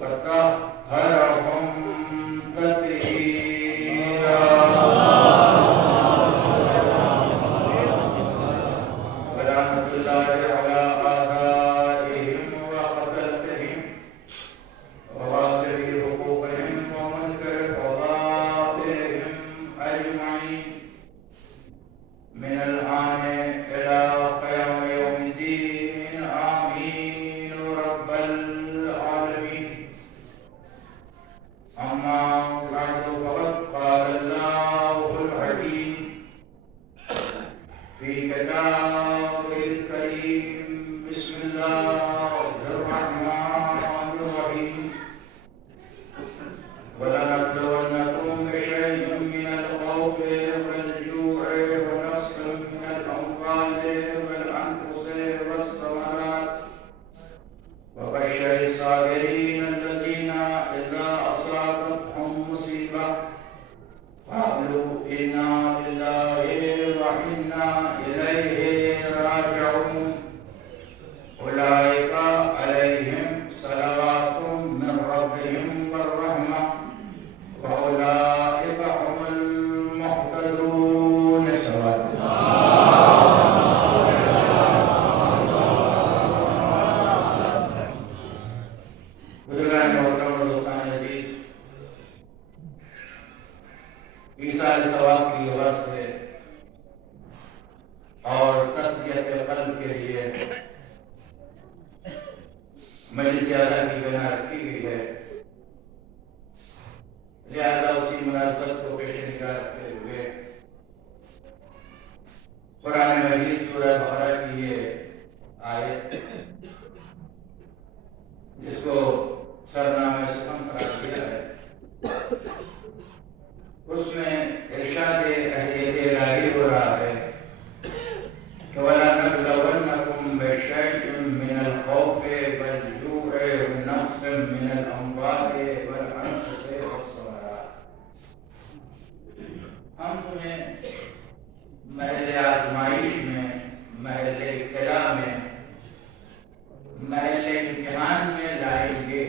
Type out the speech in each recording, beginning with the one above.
وطهرهم تطهيرا ورحمة الله على آبائهم وخلتهم وواصل حقوقهم ومنكر فضائلهم أجمعين من الآن إلى قيام يوم الدين آمين رب العالمين. أما بعد فقد قال الله الحكيم في كتابه الكريم بسم الله الرحمن الرحيم ولنبلونكم بشيء من الخوف والجوع ونقص من الأموال والأنفس والثمرات وبشر الصابرين الذين إذا أصابتهم مصيبة قالوا إنا لله وإنا إليه راجعون أولئك عليهم صلوات من ربهم والرحمة وأولئك هم المهتدون. بزرگان محترم اور دوستان عزیز، ایصال ثواب کی غرض سے اور تسلیت قلب کے لیے مجلس اعلیٰ کی بنا رکھی گئی ہے، لہذا اسی مناسبت کو پیش نگاہ رکھتے ہوئے قرآن مجید سورہ بقرہ کی یہ آیت جس کو سرنامہ سخن قرار دیا ہے، اس میں ارشاد اہلیت الہی ہو رہا ہے کہ وَلَنَبْلَوَنَّكُمْ بِشَيْءٍ مِّنَ الْخَوْفِ وَالْجُوعِ وَنَقْصٍ مِّنَ الْأَمْوَالِ وَالْأَنفُسِ وَالثَّمَرَاتِ. ہم تمہیں محل آزمائش میں، محل ابتلاء میں، محل امتحان میں لائیں گے،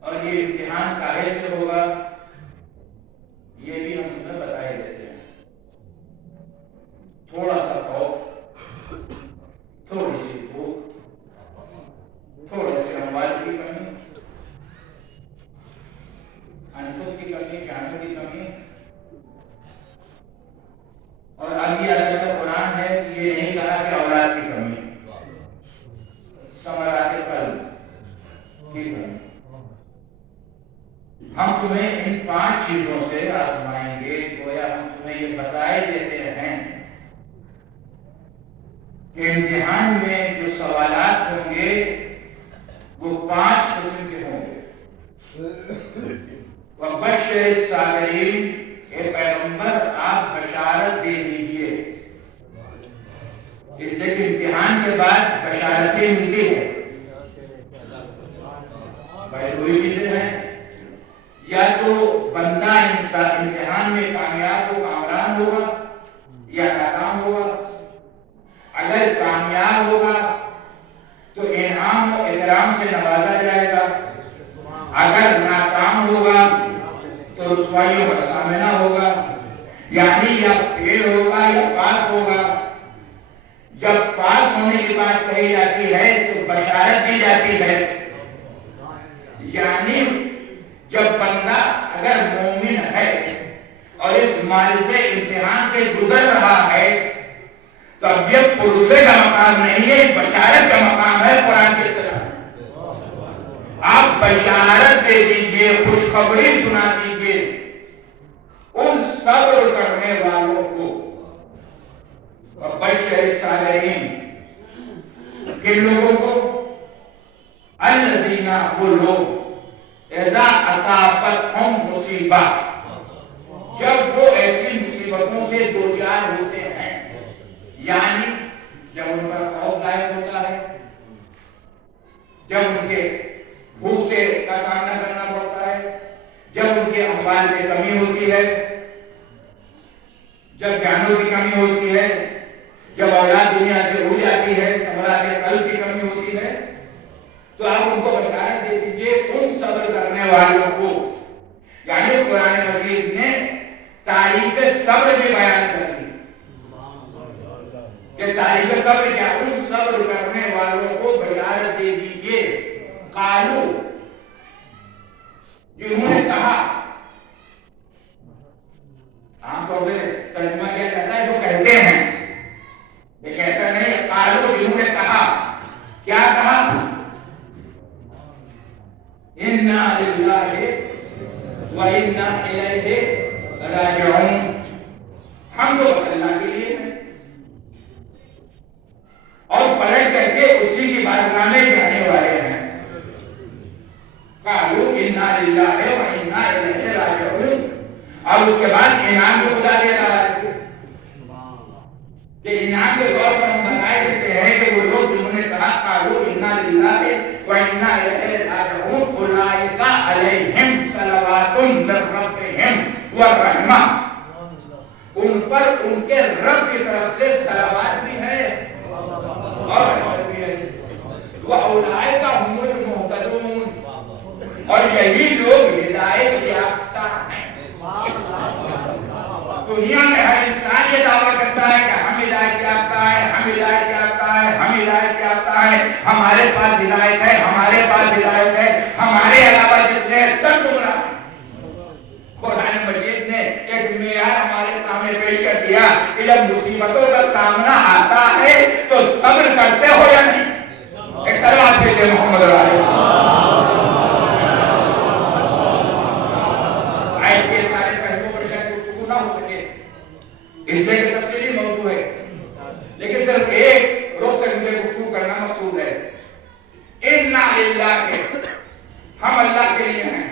اور یہ امتحان کاہے سے ہوگا یہ بھی ہم تمہیں بتائے دیتے ہیں. تھوڑا سا خوف، تھوڑی سی بھوک، تھوڑے سے اموال کی کمی، انفس کی کمی، جانوں کی کمی، اور اب یہ اللہ کا قرآن ہے کہ یہ نہیں کہا کہ اولاد کی کمی، ثمرات قلب کی کمی. ہم تمہیں ان 5 چیزوں سے آزمائیں گے. گویا ہم تمہیں یہ بتائے دیتے ہیں کہ امتحان میں جو سوالات ہوں گے وہ 5 قسم کے ہوں گے. وَبَشِّرِ الصَّابِرِينَ، اے پیغمبر آپ بشارت دے دیجئے. اس لیے کہ امتحان کے بعد بشارتیں ملتی ہیں. بھائی وہی چیزیں ہیں، یا تو بندہ امتحان میں کامیاب و کامران ہوگا یا ناکام ہوگا. اگر کامیاب ہوگا تو انعام و اکرام سے نوازا جائے گا، اگر ناکام ہوگا تو رسوائیوں کا سامنا ہوگا. یعنی یا فیل ہوگا یا پاس ہوگا. جب پاس ہونے کی بات کہی جاتی ہے تو بشارت دی جاتی ہے، یعنی جب بندہ اگر مومن ہے اور اس مال سے امتحان سے گزر رہا ہے تو اب یہ پرسے کا مقام نہیں ہے، بشارت کا مقام ہے. قرآن کی طرح آپ بشارت دے دیجئے، خوشخبری سنا دیجئے ان صبر کرنے والوں کو. وَبَشِّرِ الصَّابِرِينَ، کن لوگوں کو؟ الَّذِينَ، وہ لوگ اذا اصابتہم مصیبہ، جب وہ ایسی مصیبتوں سے دوچار ہوتے ہیں، یعنی جب ان پر خوف لاحق ہوتا ہے، جب ان کے بھوک سے کا سامنا کرنا پڑتا ہے، جب ان کے اموال میں کمی ہوتی ہے، جب جانوں کی کمی ہوتی ہے، جب اولاد دنیا سے اڑ جاتی ہے، ثمرات قلب کی کمی ہوتی ہے، تو آپ یہ ان صبر کرنے والوں کو، یعنی قرآن مجید نے تعریف صبر بھی بیان کر دی کہ تعریف صبر کیا، ان صبر کرنے والوں کو بشارت دے دیجئے، قالو جنہوں نے کہا، عام طور پہ ترجمہ کیا جاتا ہے جو کہتے ہیں، لیکن ایسا نہیں، قالو جنہوں نے کہا، کیا کہا؟ اِنَّا لِلَّهِ وَإِنَّا إِلَيْهِ راجعون، ہم تو بس اللہ کے لیے ہیں اور پلٹ کر کے اسی کی بارگاہ میں جانے والے ہیں۔ قالوا اِنَّا لِلَّهِ وَإِنَّا إِلَيْهِ راجعون، اور اس کے بعد انعام کو خدا دے رہا ہے کہ انعام کے طور پر ہم بتائے دیتے ہیں کہ وہ لوگ جنہوں نے کہا قالوا اِنَّا لِلَّهِ وَإِنَّا إِلَيْهِ راجعون أُولَئِكَ عَلَيْهِمْ صَلَوَاتٌ مِّن رَّبِّهِمْ وَرَحْمَةٌ، ان پر ان کے رب کی طرف سے صلوات بھی ہے اور رحمت بھی ہے، وَأُولَئِكَ هُمُ الْمُهْتَدُونَ، اور یہی لوگ ہدایت یافتہ ہیں۔ دنیا میں ہر انسان یہ دعویٰ کرتا ہے کہ ہم ہدایت یافتہ ہیں، ہم ہدایت یافتہ ہیں، ہم ہدایت یافتہ ہیں، ہمارے پاس ہدایت ہے، ہمارے پاس ہدایت ہے، ہمارے علاوہ جتنے سب گمراہ ہیں۔ قرآن مجید نے ایک معیار ہمارے سامنے پیش کر دیا کہ جب مصیبتوں کا سامنا آتا ہے تو صبر کرتے ہو یا نہیں؟ ایک صلوات بھیجئے محمد علیہ وسلم۔ آیت کے سارے پہلوؤں پر شاید گفتگو نہ ہو سکے، اس لیے کہ تفصیلی موضوع ہے، لیکن صرف ایک رخ سے مجھے گفتگو کرنا مقصود ہے۔ اِنَّا لِلَّهِ، ہم اللہ کے لیے ہیں،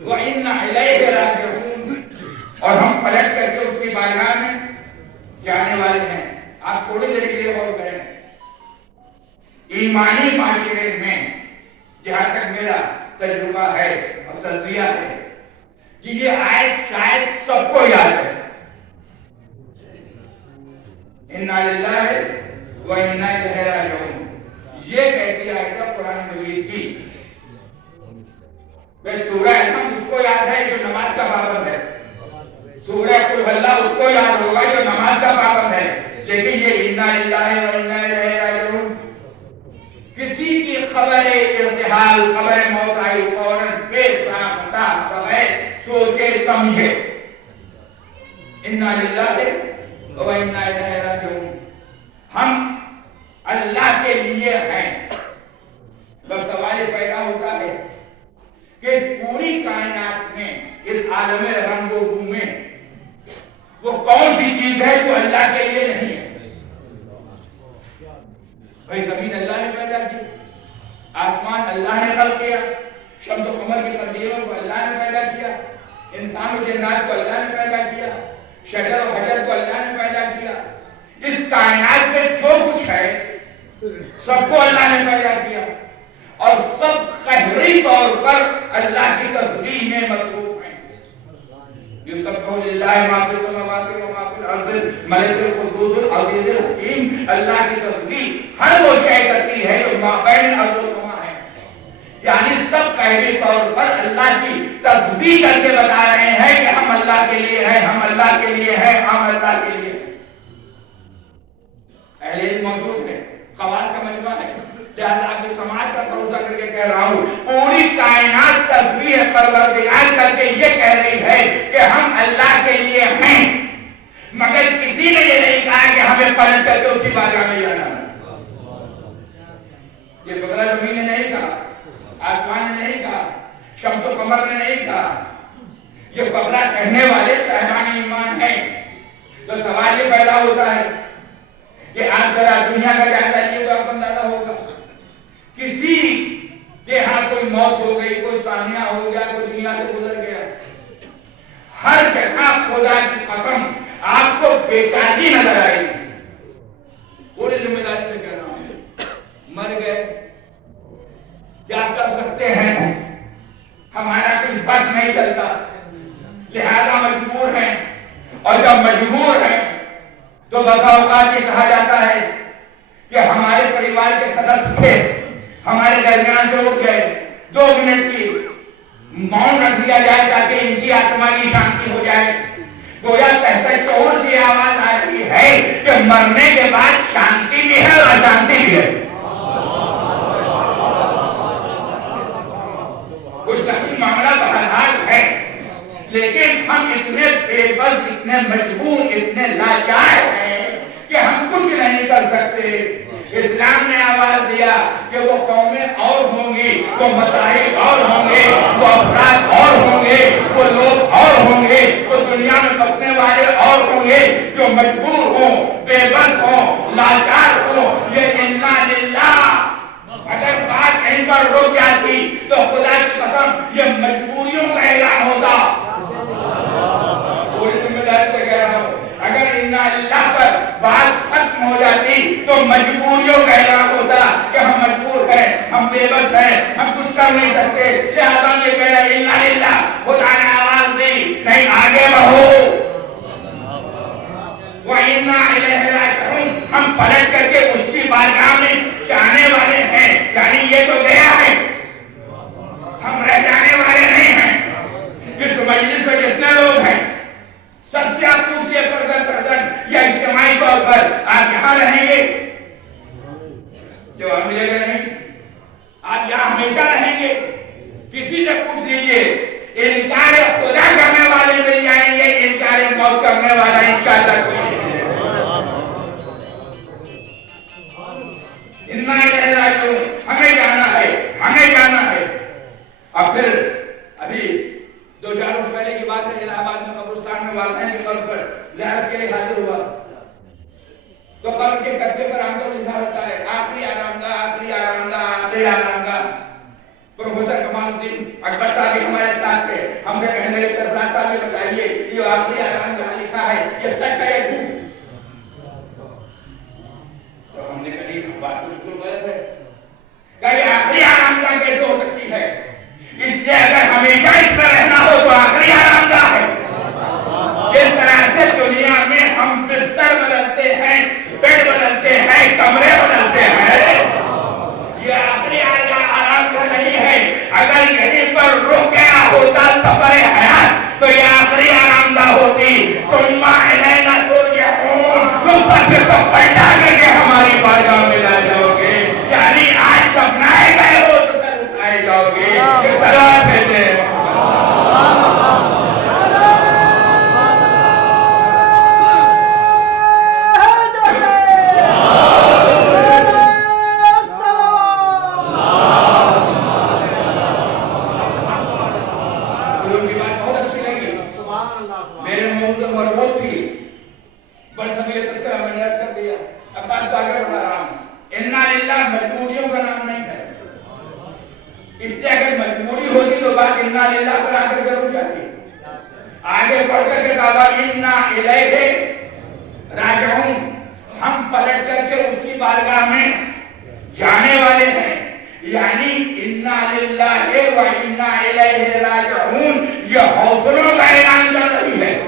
وَإِنَّا إِلَيْهِ راجعون، اور ہم پلٹ کر کے اس کی بارگاہ میں جانے والے ہیں۔ آپ تھوڑی دیر کے لیے غور کریں، ایمانی معاشرے میں جہاں تک میرا تجربہ ہے اور تجزیہ ہے کہ یہ آیت شاید سب کو یاد ہے، اِنَّا لِلَّهِ وَإِنَّا إِلَيْهِ راجعون، یہ کیسی آیت ہے قرآن مجید کی؟ بس سورہ الحمد اس کو یاد ہے جو نماز کا پابند ہے، سورہ قل اللہ اس کو یاد ہوگا جو نماز کا پابند ہے، لیکن یہ اِنَّا لِلَّهِ وَإِنَّا إِلَيْهِ راجعون کسی کی خبر ارتحال، خبر موت آئی فوراً بے ساختہ بغیر سوچے سمجھے، اِنَّا لِلَّهِ وَإِنَّا إِلَيْهِ راجعون، ہم اللہ کے لیے ہیں۔ بس سوال یہ پیدا ہوتا ہے کہ اس پوری کائنات میں، اس عالم رنگ و بو میں وہ کون سی چیز ہے جو اللہ کے لیے نہیں ہے؟ بھائی زمین اللہ نے پیدا کی، آسمان اللہ نے خلق کیا، شمس و قمر کی تقدیروں کو اللہ نے پیدا کیا، انسان و جنات کو اللہ نے پیدا کیا، شجر و حجر کو اللہ نے پیدا کیا، اس کائنات میں جو کچھ ہے سب کو اللہ نے پیدا کیا، اور سب قہری طور پر اللہ کی تسبیح میں مصروف ہیں۔ یسبح للہ ما فی السماوات و ما فی الارض الملک القدوس العزیز الحکیم، اللہ کی تسبیح ہر وہ شے کرتی ہے جو مابین ارض و سما ہے، یعنی سب قہری طور پر اللہ کی تسبیح کر کے بتا رہے ہیں کہ ہم اللہ کے لیے ہیں، ہم اللہ کے لیے ہیں، ہم اللہ کے لیے ہیں۔ اہل علم موجود ہے، خواص کا مجموعہ ہے، لہذا آپ کی سماعت کا بھروسہ کر کے کہہ رہا ہوں، پوری کائنات تسبیح پروردگار کر کے یہ کہہ رہی ہے کہ ہم اللہ کے لیے ہیں، مگر کسی نے یہ نہیں کہا کہ ہمیں پلٹ کر کے اس کی بارگاہ میں جانا ہے۔ یہ فقرہ زمین نے نہیں کہا، آسمان نے نہیں کہا، شمس و قمر نے نہیں کہا، یہ فقرہ کہنے والے صاحبان ایمان ہیں۔ تو سوال یہ پیدا ہوتا ہے کہ آپ ذرا دنیا کا جائزہ لیے تو آپ کو اندازہ ہوگا، کسی کے ہاں کوئی موت ہو گئی، کوئی سانحہ ہو گیا، کوئی دنیا سے گزر گیا، ہر جگہ خدا کی قسم آپ کو بے چارگی نظر آئے گی۔ پوری ذمہ داری سے کہہ رہا ہوں، مر گئے کیا کر سکتے ہیں، ہمارا کچھ بس نہیں چلتا، لہذا مجبور ہیں، اور جب مجبور ہیں تو بسا اوقات یہ کہا جاتا ہے کہ ہمارے پریوار کے سدسیہ تھے، ہمارے درمیان سے اٹھ گئے، 2 منٹ کی مون رکھ دیا جائے تاکہ ان کی آتما کی شانتی ہو جائے۔ گویا تحت شعور سے آواز آ رہی ہے کہ مرنے کے بعد شانتی بھی ہے اور اشانتی بھی ہے۔ کچھ نہیں، معاملہ بہرحال ہے، لیکن ہم اتنے بے بس، اتنے مجبور، اتنے لاچار ہیں کہ ہم کچھ نہیں کر سکتے۔ اسلام نے آواز دیا کہ وہ قومیں اور ہوں گی، وہ مذاہب اور ہوں گے، وہ افراد اور ہوں گے، وہ لوگ اور ہوں گے، وہ دنیا میں بسنے والے اور ہوں گے جو مجبور ہوں، بے بس ہوں، لاچار ہوں۔ یہ انا للہ، اگر بات کہیں پر رک جاتی تو خدا کی قسم یہ مجبوریوں کا اعلان ہوتا۔ پوری ذمہ داری سے کہہ رہا ہوں، اگر انا للہ پر بات ختم ہو جاتی تو مجبوریوں کا اعلان ہوتا کہ ہم مجبور ہیں، ہم بے بس ہیں، ہم کچھ کر نہیں سکتے، لہذا یہ کہہ رہے انا للہ۔ خدا نے آواز دی، نہیں آگے بڑھو، وَإِنَّا إِلَيْهِ رَاجِعُونَ، ہم پلٹ کر کے اس کی بارگاہ میں جانے والے ہیں۔ یعنی یہ تو گیا ہے، ہم رہ جانے والے نہیں ہیں۔ اس مجلس میں جتنے لوگ ہیں سب سے آپ پوچھئے فردن یا اجتماعی طور پر آپ یہاں رہیں گے؟ جواب ملے گا نہیں۔ آپ یہاں ہمیشہ رہیں گے؟ کسی سے پوچھ لیجئے، انکار خدا کرنے والے مل جائیں گے، انکار موت کرنے والا انشاءاللہ کوئی نہیں ہے۔ اِنَّا إِلَيْهِ رَاجِعُونَ، ہمیں جانا ہے، ہمیں جانا ہے۔ اب پھر ابھی 2-4 روز پہلے کی بات ہے، الہ آباد میں قبرستان میں والدین کی قبر پر زیارت کے لیے حاضر ہوا تو قبر کے کتبے پر ہم کو لکھا ہوتا ہے آخری آرامگاہ، آخری آرامگاہ، آخری آرامگاہ۔ پروفیسر کمال الدین اکبر صاحب بھی ہمارے ساتھ تھے، ہم سے کہنے لگے سرفراز صاحب یہ بتائیے یہ آخری آرامگاہ لکھا ہے یہ سچ ہے یا جھوٹ؟ تو ہم نے کہا یہ بات تو بالکل غلط ہے، کہ یہ آخری آرامگاہ کیسے ہو سکتی ہے؟ اس لیے اگر ہمیشہ اس پر رہنا ہو تو آخری آرامگاہ ہے۔ جس طرح سے دنیا میں ہم بستر بدلتے ہیں، بیڈ بدلتے ہیں، کمرے بدلتے ہیں، یہ آخری آرامگاہ نہیں ہے۔ اگر یہیں پر رک گیا ہوتا سفر حیات تو یہ آخری آرامگاہ ہوتی۔ ثم الینا ترجعون، تم سب سے پلٹا کر کے ہماری بارگاہ میں لا جاؤ گے۔ یعنی آج دفنائے گئے ہو تو کل اٹھائے جاؤ گے۔ یہ صلوات بھیجے۔ مجبوریوں کا نام نہیں ہے، اس لیے اگر مجبوری ہوتی تو بات انا للہ پر آ کر ضرور جاتی۔ آگے بڑھ کر کے کہا انا الیہ راجعون، ہم پلٹ کر کے اس کی بارگاہ میں جانے والے ہیں۔ یعنی انا للہ و انا الیہ راجعون، یہ حوصلوں کا اعلان کر رہی ہے۔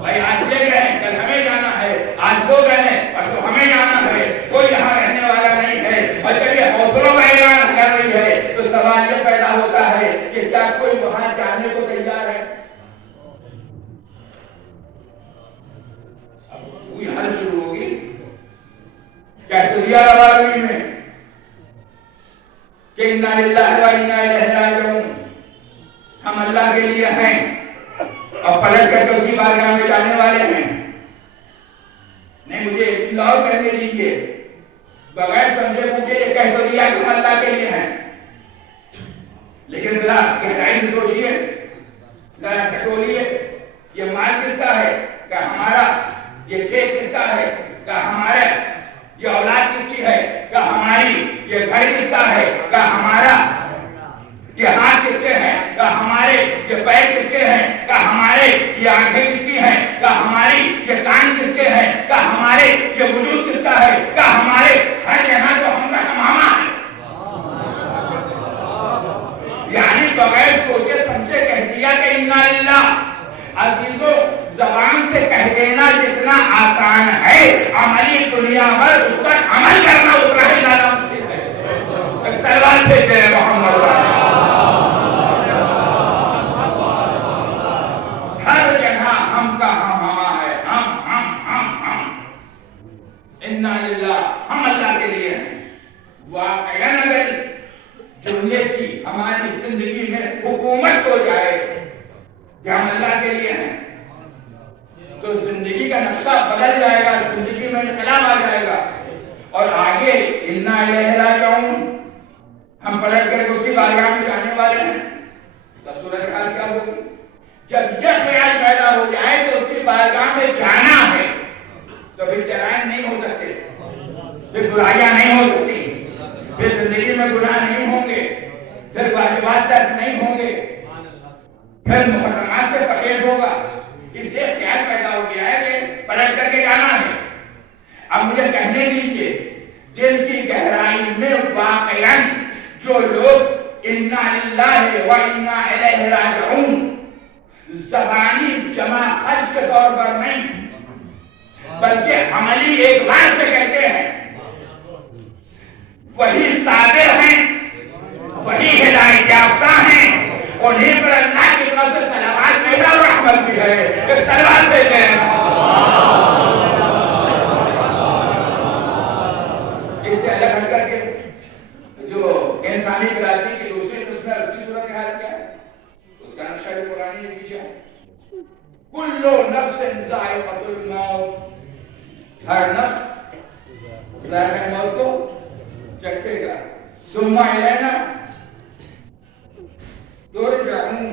بھائی آج لے گئے ہیں، کل ہمیں جانا ہے، آج وہ گئے ہیں اور تو ہمیں جانا ہے، کوئی یہاں رہنے والا نہیں ہے۔ اور جب یہ حوصلوں کا اعلان کر رہی ہے تو سوال یہ پیدا ہوتا ہے کہ کیا کوئی وہاں جانے کو تیار ہے؟ اب کوئی حل شروع ہوگی کیا دنیا روی میں کہ انا للہ و انا الیہ راجعون، ہم اللہ کے لیے ہیں اور پلٹ کر کے اس کی بارگاہ میں جانے والے ہیں۔ نہیں، مجھے اطلاع کرنے دیجیے، بغیر سمجھے مجھے یہ کہہ تو دیا کہ ہم اللہ کے لیے ہیں، لیکن ذرا گہرائی سے سوچیے، ذرا ٹٹولیے، یہ مال کس کا ہے؟ کہ ہمارا؟ یہ کھیت کس کا ہے؟ کہ ہمارا؟ یہ اولاد کس کی ہے؟ کہ ہماری؟ یہ گھر کس کا ہے؟ کہ ہمارا؟ یہ ہاتھ کس کے ہیں؟ کہ ہمارے؟ یہ پیر کس کے ہیں؟ کہ ہمارے؟ یہ آنکھیں کس کی ہیں؟ کہ ہماری؟ یہ کان کس کے ہیں؟ کہ ہمارے؟ یہ وجود کس کا ہے؟ کہ ہمارے؟ ہر جہاں تو ہم کا ہمامہ ہے۔ یعنی بغیر سوچے سمجھے کہہ دیا کہ انا للہ۔ عزیزو، زبان سے کہہ دینا جتنا آسان ہے، عملی دنیا پر اس پر عمل کرنا اتنا ہی زیادہ مشکل ہے۔ ہم اللہ کے لیے ہیں. واقعاً اگر اس جملے کی ہماری زندگی میں حکومت ہو جائے کہ ہم اللہ کے لیے ہیں تو زندگی کا نقشہ بدل جائے گا, زندگی میں انقلاب آ جائے گا. اور آگے انا الیہ راجعون, ہم پلٹ کر کے اس کی بارگاہ میں جانے والے ہیں. تو صورتحال کیا ہوگی؟ جب یہ خیال پیدا ہو جائے تو اس کی بارگاہ میں جانا ہے تو پھر جرائم نہیں ہو سکتے, پھر برائیاں نہیں ہو سکتی, پھر زندگی میں گناہ نہیں ہوں گے, پھر واجبات ترک نہیں ہوں گے, پھر محرمات سے پرہیز ہوگا. اس لیے خیال پیدا ہو گیا ہے کہ پلٹ کر کے جانا ہے. اب مجھے کہنے دیجیے, دل کی گہرائی میں واقعاً جو لوگ انا للہ و انا الیہ راجعون زبانی جمع خرچ کے طور پر نہیں بلکہ عملی ایک بار سے کہتے ہیں, وہی صابر ہیں, وہی ہدایت یافتہ ہیں, انہیں پر اللہ کی طرف سے صلوات میرا رحمت بھی ہے. ایک صلوات دیتے ہیں. اس سے الگ ہٹ کر کے جو انسانی برادری کی دوسری قسم ہے, اس کی صورتحال کیا ہے؟ اس کا نقشہ بھی قرآنی نتیجہ ہے. کل نفس ذائقۃ الموت, ہر نفس ذائقہ موت کو چکھے گا. ثم الینا ترجعون,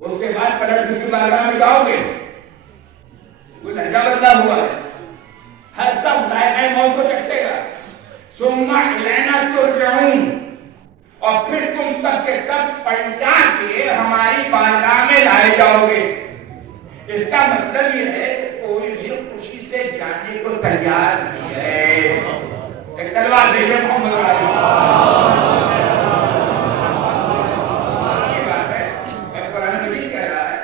اس کے بعد پلٹ اس کی بارگاہ میں جاؤ گے. وہ لہجہ بدلا ہوا ہے, ہر سب ذائقہ موت کو چکھے گا. ثم الینا ترجعون, اور پھر تم سب کے سب پلٹا کے ہماری بارگاہ میں لائے جاؤ گے. اس کا مطلب یہ ہے کہ کوئی بھی خوشی سے جانے کو تیار نہیں ہے. ایک تلوار سے یہ محمد علی اچھی بات ہے, قرآن مجید کہہ رہا ہے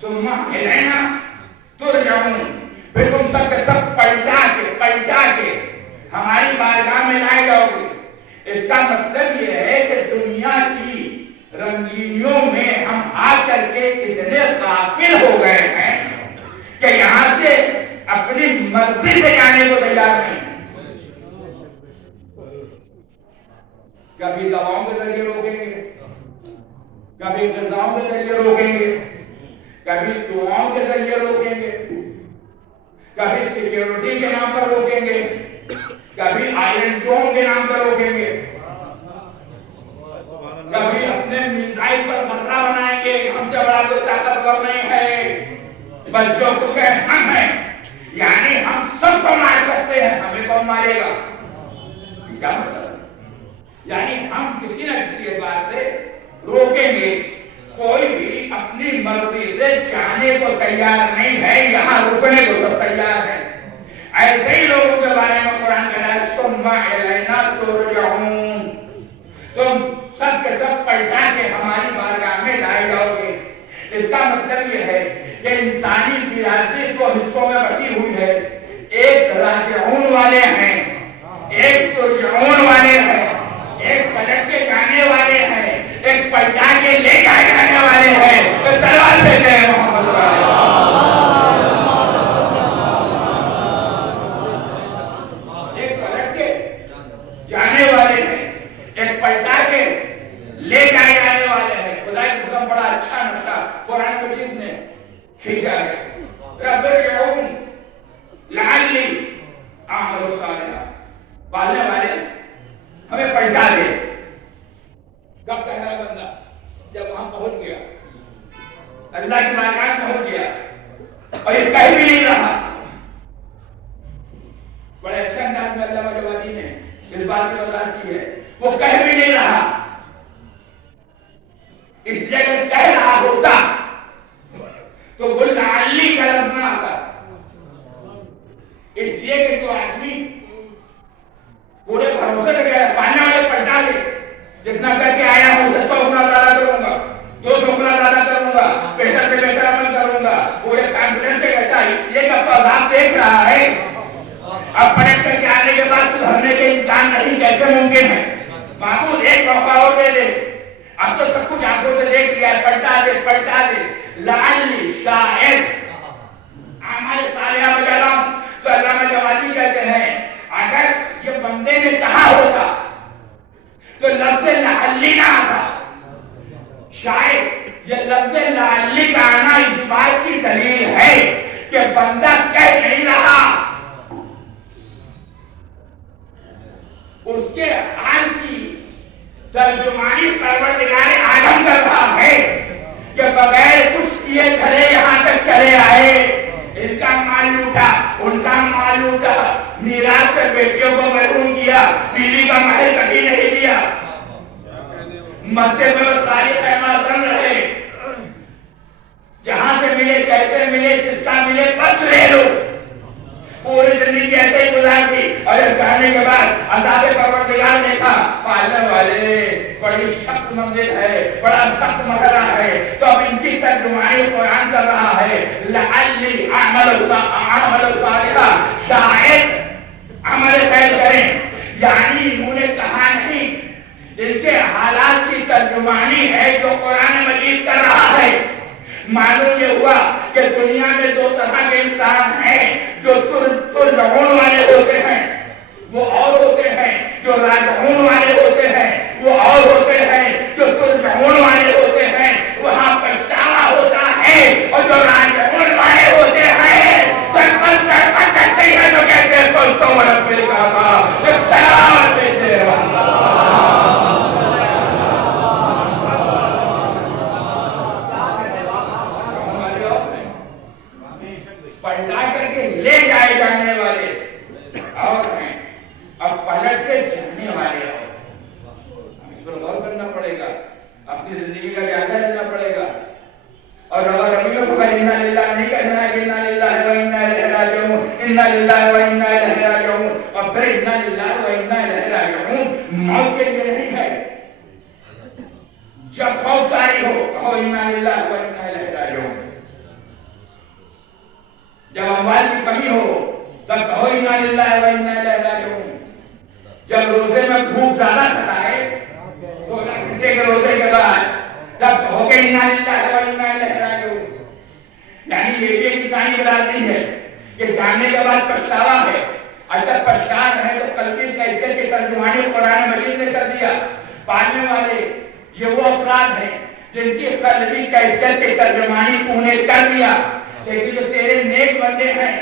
ثم الینا ترجعون, پھر تم سب کے سب پلٹا کے ہماری بارگاہ میں لائے جاؤ گے. اس کا مطلب یہ ہے کہ دنیا کی رنگینیوں میں ہم آ کر کے اتنے غافل ہو گئے ہیں کہ یہاں سے اپنی مرضی سے جانے کو تیار نہیں. کبھی دواؤں کے ذریعے روکیں گے, کبھی غذاؤں کے ذریعے روکیں گے, کبھی دعاؤں کے ذریعے روکیں گے, کبھی سیکیورٹی کے نام پر روکیں گے, کبھی آئرن ڈوم کے نام پر روکیں گے, کبھی اپنے میزائل پر مرہ بنائیں گے, ہم سے بڑا کوئی طاقتور نہیں ہے, بس جو کچھ ہے ہم ہیں, یعنی ہم سب کو مار سکتے ہیں, ہمیں کون مارے گا. کیا مطلب ہے؟ یعنی ہم کسی نہ کسی اعتبار سے روکیں گے. کوئی بھی اپنی مرضی سے جانے کو تیار نہیں ہے, یہاں رکنے کو سب تیار ہے. ایسے ہی لوگوں کے بارے میں قرآن کہہ رہا ہے ثم الینا ترجعون, تم سب کے سب پلٹا کے ہماری بارگاہ میں لائے جاؤ گے. اس کا مطلب یہ ہے کہ انسانی برادری دو حصوں میں بٹی ہوئی ہے. ایک راجعون والے ہیں, ایک ترجعون والے ہیں, ایک پلٹ کے جانے والے ہیں, ایک پلٹا کے لے جانے والے ہیں. تو سلوات دیتے ہیں محمد صلی اللہ علیہ وسلم. ایک پلٹ کے جانے والے ہیں, ایک پلٹا کے لے جانے والے ہیں. خدا کی قسم بڑا اچھا نقشہ قرآن مجید نے کھینچا ہے. رب ارجعون لعلی اعمل صالحا, پالنے والے ہمیں پلٹا دے. کب کہہ رہا بندہ؟ جب وہاں پہنچ گیا, اللہ کی بارگاہ پہنچ گیا, اور یہ کہیں بھی نہیں رہا. بڑے اچھے انداز میں علامہ جوادی نے اس بات کی وضاحت کی ہے. وہ کہیں بھی نہیں رہا, اس لیے اگر کہہ رہا ہوتا تو وہ لعلی کا لفظ نہ آتا. اس لیے کہ جو آدمی پورے بھروسے سے گیا, پالنے والے پلٹا دے, جتنا کر کے آیا ہوں اسے 100 گنا زیادہ کروں گا, 200 گنا زیادہ کروں گا, بہتر سے بہتر عمل کروں گا, پورے کانفیڈنس سے کہتا ہے. اس لیے کہ اب تو عذاب دیکھ رہا ہے, اب پلٹ کر کے آنے کے بعد سدھرنے کے امکان نہیں, کیسے ممکن ہے. معبود ایک موقع اور دے دے, اب تو سب کچھ آنکھوں سے دیکھ لیا ہے, پلٹا دے. لعلی شاید اعمال صالحہ بجا رہا ہوں. تو علامہ جوادی کہتے ہیں اگر یہ بندے نے کہا ہوتا تو لفظ لعلی نہ آتا. شاید یہ لفظ لعلی کا آنا اس بات کی دلیل ہے کہ بندہ کہہ نہیں رہا، اس کے حال کی ترجمانی پروردگار عالم کر رہا ہے کہ بغیر کچھ کیے کھڑے یہاں تک چلے آئے. ان کا مال لوٹا، ان کا مال لوٹا، میراث سے بیٹیوں کو محروم کیا، بیوی کا مہر کبھی نہیں دیا، مسجد میں بس خالی خیمہ زن رہے، جہاں سے ملے جیسے ملے جس کا ملے بس لے لو. پوری زندگی ایسے ہی گزار دی اور جانے کے بعد عذاب پروردگار دیکھا، پالنے والے بڑی سخت منزل ہے، بڑا سخت مرحلہ ہے. تو اب ان کی ترجمانی قرآن کر رہا ہے لعلی اعمل صالحا، شاید عمل خیر کریں. یعنی انہوں نے کہا نہیں، ان کے حالات کی ترجمانی ہے جو قرآن مجید کر رہا ہے. معلوم یہ ہوا کہ دنیا میں دو طرح کے انسان ہیں، جو ترجمون والے ہوتے ہیں وہ اور ہوتے ہیں، جو راجعون والے ہوتے ہیں وہ اور ہوتے ہیں. جو ترجمون والے ہوتے ہیں وہاں پچھتاوا ہوتا ہے، اور جو راجعون والے ہوتے ہیں سرپل کرتے ہیں جو کہتے ہیں دوستوں رب الکعبہ السلام پیسے پلٹا کر کے لے جائے جانے والے اور ہیں، اب پلٹ کے جانے والے اور. اس پر غور کرنا پڑے گا، اپنی زندگی کا جائزہ لینا پڑے گا. اور ربا ربی کو پکڑ انا للہ نہیں کہنا ہے کہ انا للہ و انا الیہ راجعون، انا للہ و انا الیہ راجعون. اور پھر انا للہ و انا الیہ راجعون موت کے لیے نہیں ہے. جب خوف طاری ہو کہو انا للہ و انا الیہ راجعون. جب اموال کی کمی ہو تب کہو انا للہ و انا الیہ راجعون. جب روزے میں بھوک زیادہ ستائے 16 گھنٹے کے روزے کے بعد تب کہو کہ انا للہ و انا الیہ راجعون. یعنی یہ بھی ایک انسانی برادری ہے کہ جاننے کے بعد پچھتاوا ہے. اور جب پچھتا ہے تو قلبی کیفیت کی ترجمانی قرآن مجید نے کر دیا. پالنے والے یہ وہ افراد ہیں جن کی قلبی کیفیت کی ترجمانی تو نے کر دیا. لیکن جو تیرے نیک بندے ہیں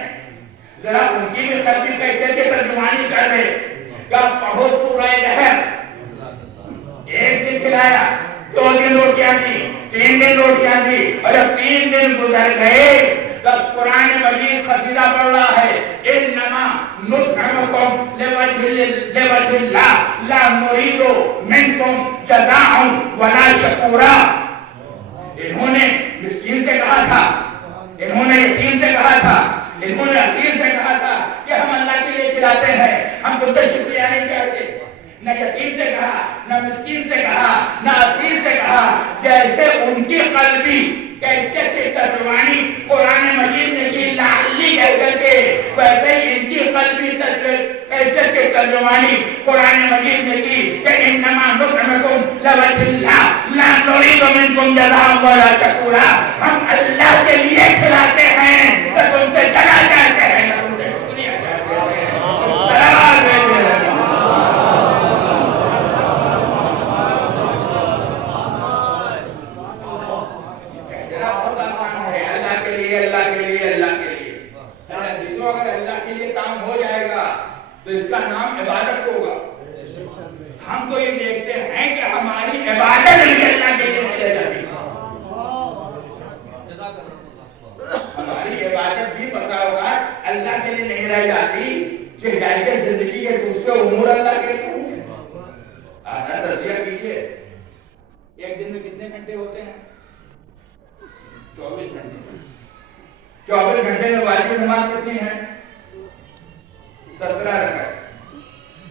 ذرا ان کی بھی قلبی کیفیت کی ترجمانی کر دے. کب پڑھو سورہ دہر، ایک دن کھلایا، 2 دن روٹیاں دی، 3 دن روٹیاں دی، اور جب 3 دن گزر گئے تب قرآن مجید قصیدہ پڑھ رہا ہے انما نطعمکم لوجہ اللہ لا نرید منکم جزاء ولا شکورا. انہوں نے مسکین سے کہا تھا، انہوں نے یتیم سے کہا تھا، انہوں نے اسیر سے کہا تھا کہ ہم اللہ کے لیے کھلاتے ہیں، ہم تم سے شکریہ نہیں چاہتے. نہ یتیم سے کہا، نہ مسکین سے کہا، نہ اسیر سے کہا. جیسے ان کی قلبی کیفیت کی ترجمانی قرآن مجید نے کی لعلی کہہ کر کے، ویسے ہی ان کی قلبی کیفیت کی ترجمانی قرآن مجید نے کی کہ انما نطعمکم لوجہ اللہ لا نرید منکم جزاء ولا شکورا. ہم اللہ کے لیے کھلاتے ہیں تو تم سے جزا چاہتے ہیں، تم سے شکریہ چاہتے ہیں. سلام اگر اللہ کے لیے کام ہو جائے گا تو اس کا نام عبادت ہوگا. ہم تو یہ دیکھتے ہیں کہ ہماری عبادت بھی اللہ کے لیے نہیں رہ جاتی. ہماری عبادت بھی بسا ہوگا اللہ کے لیے نہیں رہ جاتی. کہ زندگی کے دوسرے امور اللہ کے لیے ہوں گے. آنا تجزیہ کیجیے، ایک دن میں کتنے گھنٹے ہوتے ہیں؟ 24 گھنٹے. 24 گھنٹے میں واجب نماز کتنی ہے؟ 17 رکعت.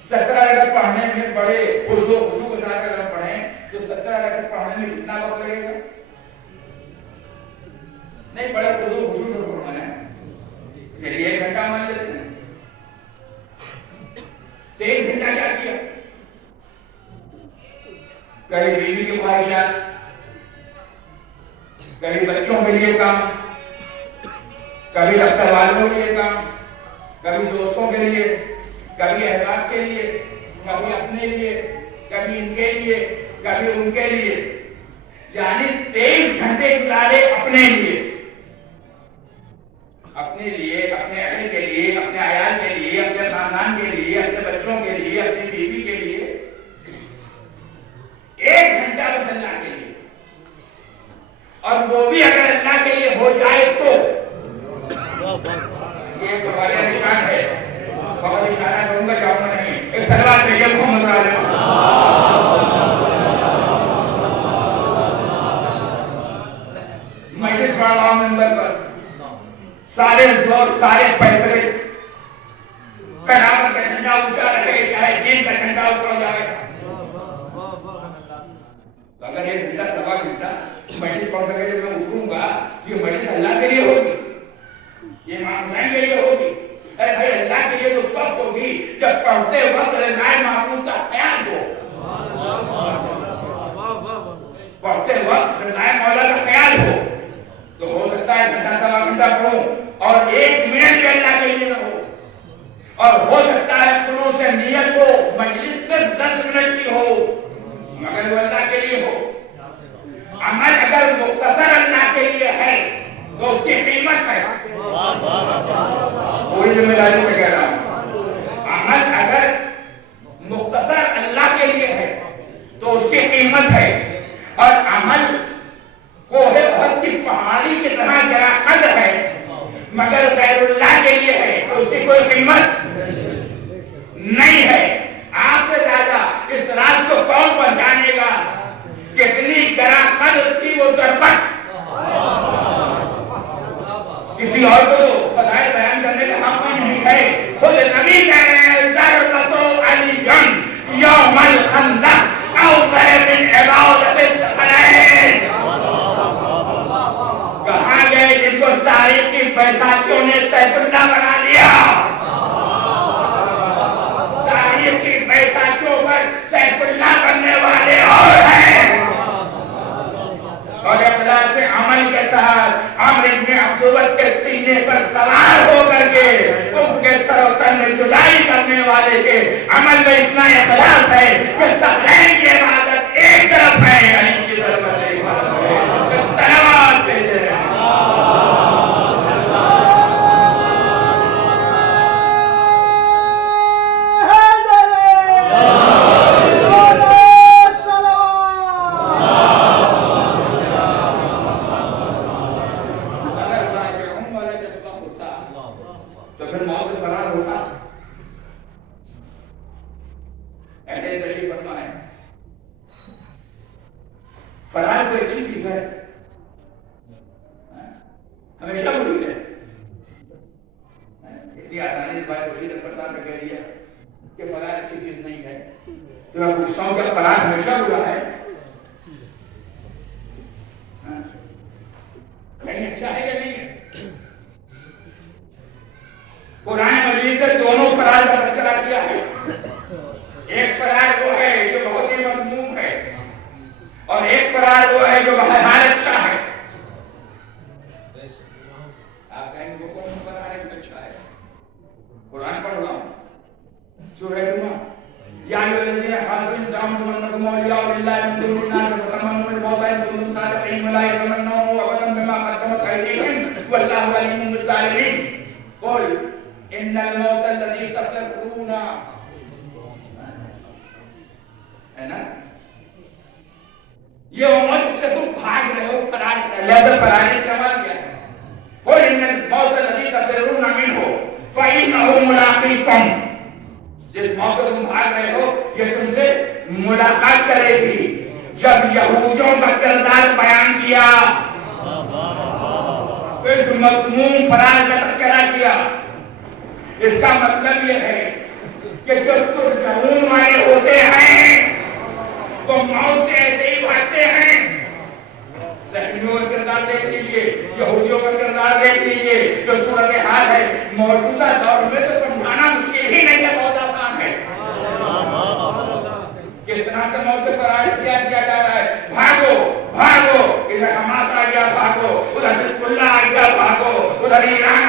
17 رکعت پڑھنے میں بڑے خضوع و خشوع کے ساتھ اگر ہم پڑھیں تو 17 رکعت پڑھنے میں کتنا وقت لگے گا؟ نہیں، بڑے خضوع و خشوع سے پڑھنا ہے، چلیے 1 گھنٹہ مان لیتے ہیں. 23 گھنٹہ کیا کیا؟ کہیں بیوی کی خواہشات، کہیں بچوں کے لیے کام، کبھی دفتر والوں کے لیے کام، کبھی دوستوں کے لیے، کبھی احباب کے لیے، کبھی اپنے لیے، کبھی ان کے لیے، کبھی ان کے لیے، یعنی 23 گھنٹے گزارے اپنے لیے، اپنے لیے، اپنے اہل کے لیے، اپنے عیال کے لیے، اپنے خاندان کے لیے، اپنے بچوں کے لیے، اپنی بیوی کے لیے، 1 گھنٹہ بس اللہ کے لیے، اور وہ بھی اگر اللہ کے لیے ہو جائے تو یہ سوالہ نشان ہے، فقط اشارہ کروں گا، جاؤں گا نہیں۔ ایک صلوات بھیجئے محمد علیہ مجلس پڑھ رہا ہوں منبر پر، سارے زور، سارے پیسے، قیامت کا جھنڈا اونچا رہے، چاہے دین کا جھنڈا اوپر جائے۔ اگر 1 گھنٹہ، سوا گھنٹہ مجلس پڑھ کر جب میں اتروں گا، یہ مجلس اللہ کے لیے ہوگی، یہ امام حسین کے لیے ہوگی، اے بھائی اللہ کے لیے تو اس وقت ہوگی جب پڑھتے وقت رضائے معبود کا خیال ہو، پڑھتے وقت رضائے مولا کا خیال ہو، تو ہو سکتا ہے گھنٹہ، سوا گھنٹہ پڑھوں اور 1 منٹ بھی اللہ کے لیے نہ ہو، اور ہو سکتا ہے خلوص نیت ہو، مجلس صرف 10 منٹ کی ہو، مگر وہ اللہ کے لیے ہو۔ عمل اگر مختصر اللہ کے لیے ہے تو اس کی قیمت ہے، پوری ذمہ داری میں کہہ رہا ہوں، عمل اگر مختصر اللہ کے لیے ہے تو اس کی قیمت ہے، اور عمل کوہ بہت کی پہاڑی کی طرح جرا قدر ہے مگر غیر اللہ کے لیے ہے تو اس کی کوئی قیمت نہیں ہے۔ آپ سے زیادہ اس راز کو کون پہچانے گا کتنی گرا قدر تھی وہ ضربت؟ کسی اور کو تو فضائل بیان کرنے کا حق بھی نہیں ہے، خود نبی کہہ رہے ہیں ضربت علی یوم الخندق اوفر من عبادت الثقلین۔ کہاں گئے جن کو تاریخ کی بیساکھیوں نے سیف اللہ بنا دیا؟ تاریخ کی بیساکھیوں پر سیف اللہ بننے والے اور ہیں، اور اخلاص عمل کے ساتھ عمر بن عبدالوت کے سینے پر سوار ہو کر کے کفر کے سر و تن میں جدائی کرنے والے کے عمل میں اتنا اخلاص ہے کہ ثقلین کی عبادت ایک طرف ہے، علی کی ضربت ایک طرف ہے۔ صلوات بھیجے فرار کوئی اچھی چیز ہے، ہمیشہ مرید ہے۔ اتنی آسانی سے بھائی رشید اکبر صاحب نے کہہ دیا کہ فرار اچھی چیز نہیں ہے، تو میں پوچھتا ہوں کہ فرار ہمیشہ برا ہے؟ کہیں اچھا ہے کہ نہیں ہے؟ قرآن مجید نے دونوں فرار کا تذکرہ کیا ہے۔ ایک فرار وہ ہے جو بہت ہی مذموم ہے، اور ایک فرار وہ ہے جو بہرحال اچھا ہے۔ آپ کہیں گے وہ کون سا فرار ہے جو اچھا ہے؟ قرآن پڑھ رہا ہوں، سورہ جمعہ، یا ایھا الذین آمنوا ان زعمتم انکم اولیاء للہ من دون الناس فتمنوا الموت ان کنتم صادقین ولا یتمنونه ابدا بما قدمت ایدیہم واللہ علیم بالظالمین۔ قل ان الموت الذی تفرون، ہے نا، یہ موت سے تم بھاگ رہے ہو، فرار کر لفظ فرار استعمال کیا ہے۔ قل ان الموت الذی تفرون منہ فانہ ملاقیکم، جس موت سے تم بھاگ رہے ہو یہ تم سے ملاقات کرے گی۔ جب یہودیوں کا کردار بیان کیا تو اس مذموم فرار کا تذکرہ کیا۔ اس کا مطلب یہ ہے کہ جو ترجمون والے ہوتے ہیں وہ موت سے ایسے ہی بھاگتے ہیں۔ صحیحوں کا کردار دیکھ لیجئے، یہودیوں کا کردار دیکھ لیجئے، جو صورتحال ہے موجودہ دور میں تو سمجھانا مشکل ہی نہیں ہے، بہت آسان ہے۔ کس طرح سے موت سے فرار کیا جا رہا ہے، بھاگو بھاگو، ادھر حماس آ گیا بھاگو، ادھر حزب اللہ آ گیا بھاگو، ادھر ایران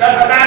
10,000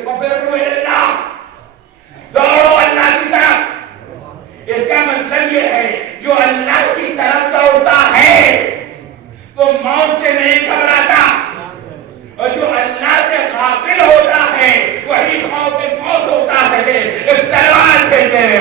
کہ ففروا الی اللہ، دوڑو اللہ کی طرف۔ اس کا مطلب یہ ہے جو اللہ کی طرف دوڑتا ہے وہ موت سے نہیں گھبراتا، اور جو اللہ سے غافل ہوتا ہے وہی خوف موت ہوتا ہے۔ ایک سلوات بھیجتے ہیں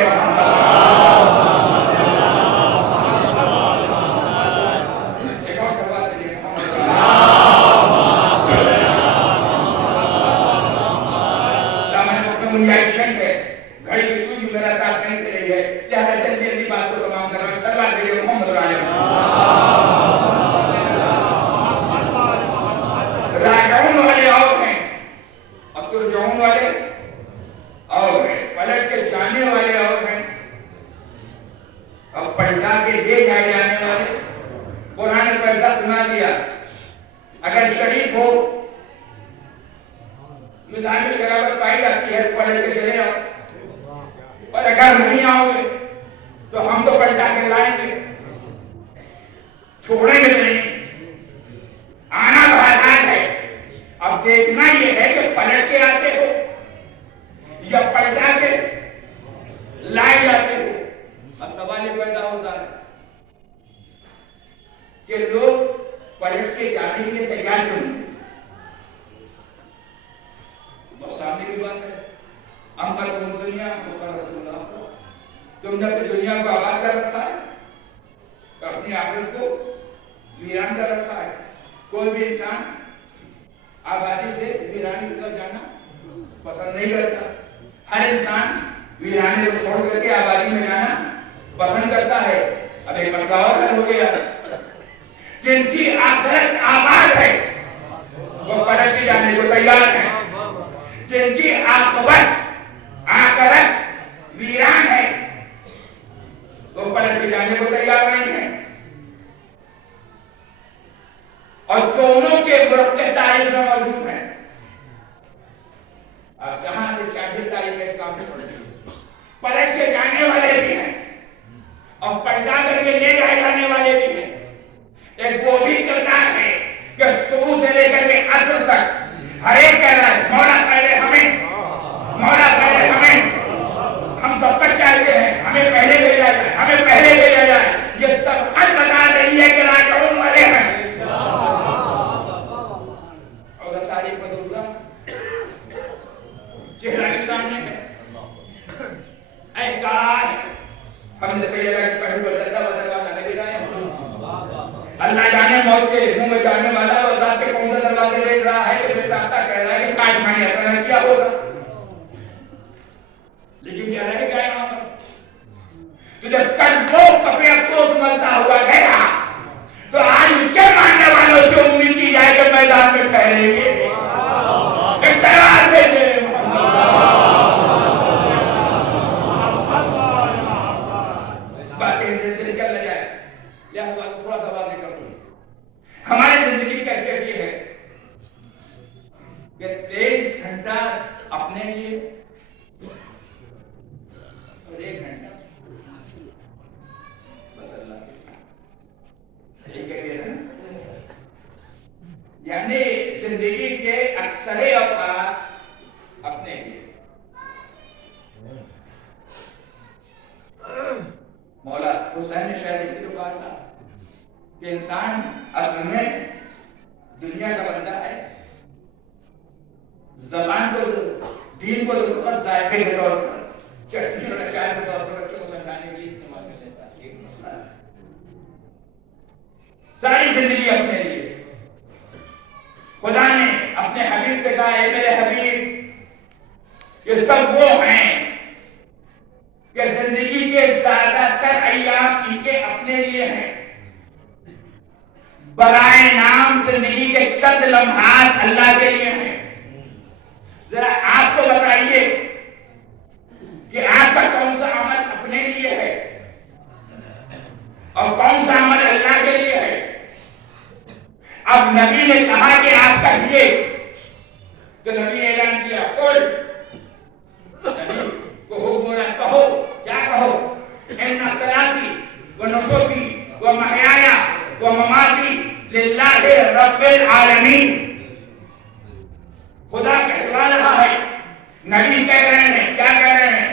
نبی کہہ رہے ہیں، کیا کہہ رہے ہیں؟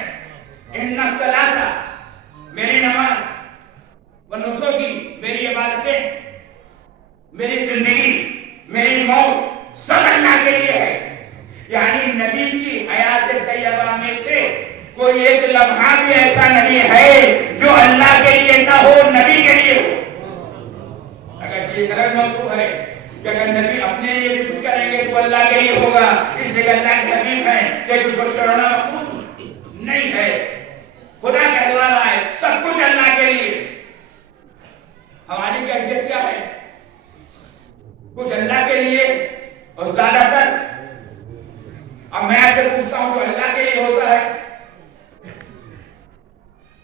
ان الصلاۃ، میری نماز، ونسکی، میری عبادتیں، میری زندگی، میری موت سب اللہ کے لیے ہے۔ یعنی نبی کی حیات طیبہ میں سے کوئی ایک لمحہ بھی ایسا نہیں ہے جو اللہ کے لیے نہ ہو، نبی کے لیے ہو۔ اگر یہ غلط موضوع ہے کہ اگر نبی اپنے لیے بھی کچھ کریں گے تو اللہ کے لیے ہوگا، اس جگہ اللہ کے حبیب ہے لیکن اس کو چھوڑنا مفروض نہیں ہے۔ خدا کہلوا رہا ہے سب کچھ اللہ کے لیے۔ ہماری کیفیت کیا ہے؟ کچھ اللہ کے لیے اور زیادہ تر۔ اب میں آپ سے پوچھتا ہوں جو اللہ کے لیے ہوتا ہے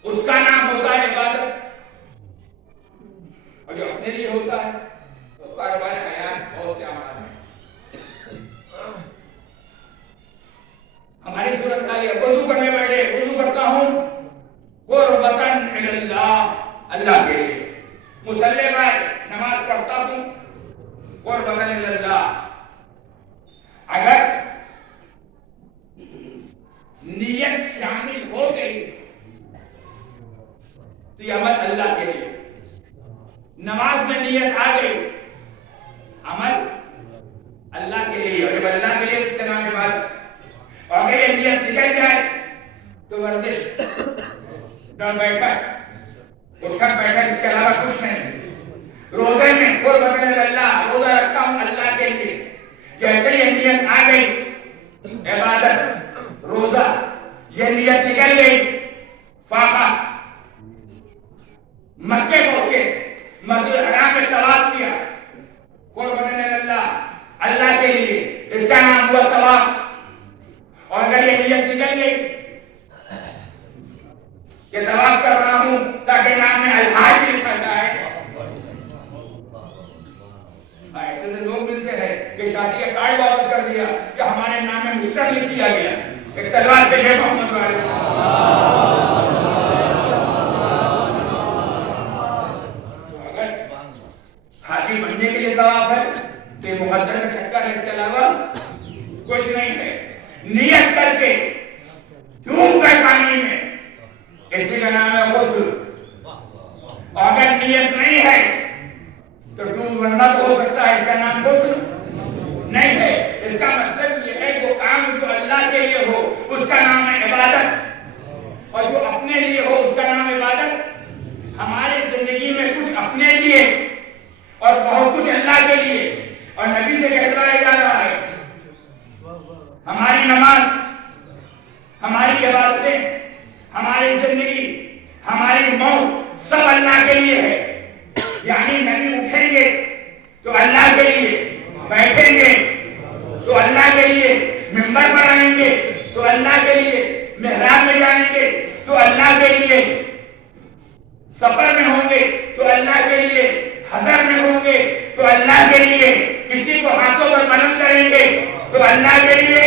اس کا نام ہوتا ہے عبادت، اور جو اپنے لیے ہوتا ہے تو کاروبار حیات بہت سے اعمال ہیں۔ ہماری صورت حال ہے وضو کرنے بیٹھے، وضو کرتا ہوں قربتاً الی اللہ، اللہ کے لیے۔ مصلی میں نماز پڑھتا ہوں قربتاً الی اللہ۔ اگر نیت شامل ہو گئی تو یہ عمل اللہ کے لیے۔ نماز میں نیت آ گئی، عمل اللہ کے لیے، اور جب اللہ کے لیے اس کا نام عبادت۔ اور اگر یہ نیت نکل جائے تو ورزش، اٹھک بیٹھک، اس کے علاوہ کچھ نہیں۔ روزے میں قربتاً الی اللہ، روزہ رکھتا ہوں اللہ کے لیے، جیسے یہ نیت آ گئی عبادت، روزہ، یہ نیت نکل گئی، فاقہ، مکے پہنچے، مسجد الحرام میں طواف کیا قربتاً الی اللہ، اللہ کے لیے، اس کا نام ہوا طواف۔ اور اگر یہ نیت نکل گئی کہ طواف کر رہا ہوں تاکہ نام میں الحاج بھی لکھا جائے۔ ایسے سے لوگ ملتے ہیں کہ شادی کا کارڈ واپس کر دیا کہ ہمارے نام میں مسٹر لکھ دیا گیا۔ ایک سلوات پہ ہے محمد والے۔ اگر حاجی بننے کے لیے طواف ہے تو یہ مقدر کا چکر ہے، اس کے علاوہ کچھ نہیں ہے۔ نیت کر کے ڈوب گئے پانی میں، اسی کا نام ہے غسل۔ اور اگر نیت نہیں ہے تو ڈوب مرنا تو ہو سکتا ہے، اس کا نام غسل نہیں ہے۔ اس کا مطلب یہ ہے وہ کام جو اللہ کے لیے ہو اس کا نام ہے عبادت، اور جو اپنے لیے ہو اس کا نام عبادت۔ ہماری زندگی میں کچھ اپنے لیے اور بہت کچھ اللہ کے لیے، اور نبی سے کہلوایا جا رہا ہے ہماری نماز، ہماری عبادتیں، ہماری زندگی، ہماری موت سب اللہ کے لیے ہے۔ یعنی نبی اٹھیں گے تو اللہ کے لیے، بیٹھیں گے تو اللہ کے لیے، منبر پر آئیں گے تو اللہ کے لیے، محراب میں جائیں گے تو اللہ کے لیے، سفر میں ہوں گے تو اللہ کے لیے، حضر میں ہوں گے تو اللہ کے لیے، کسی کو ہاتھوں پر بلند کریں گے تو اللہ کے لیے،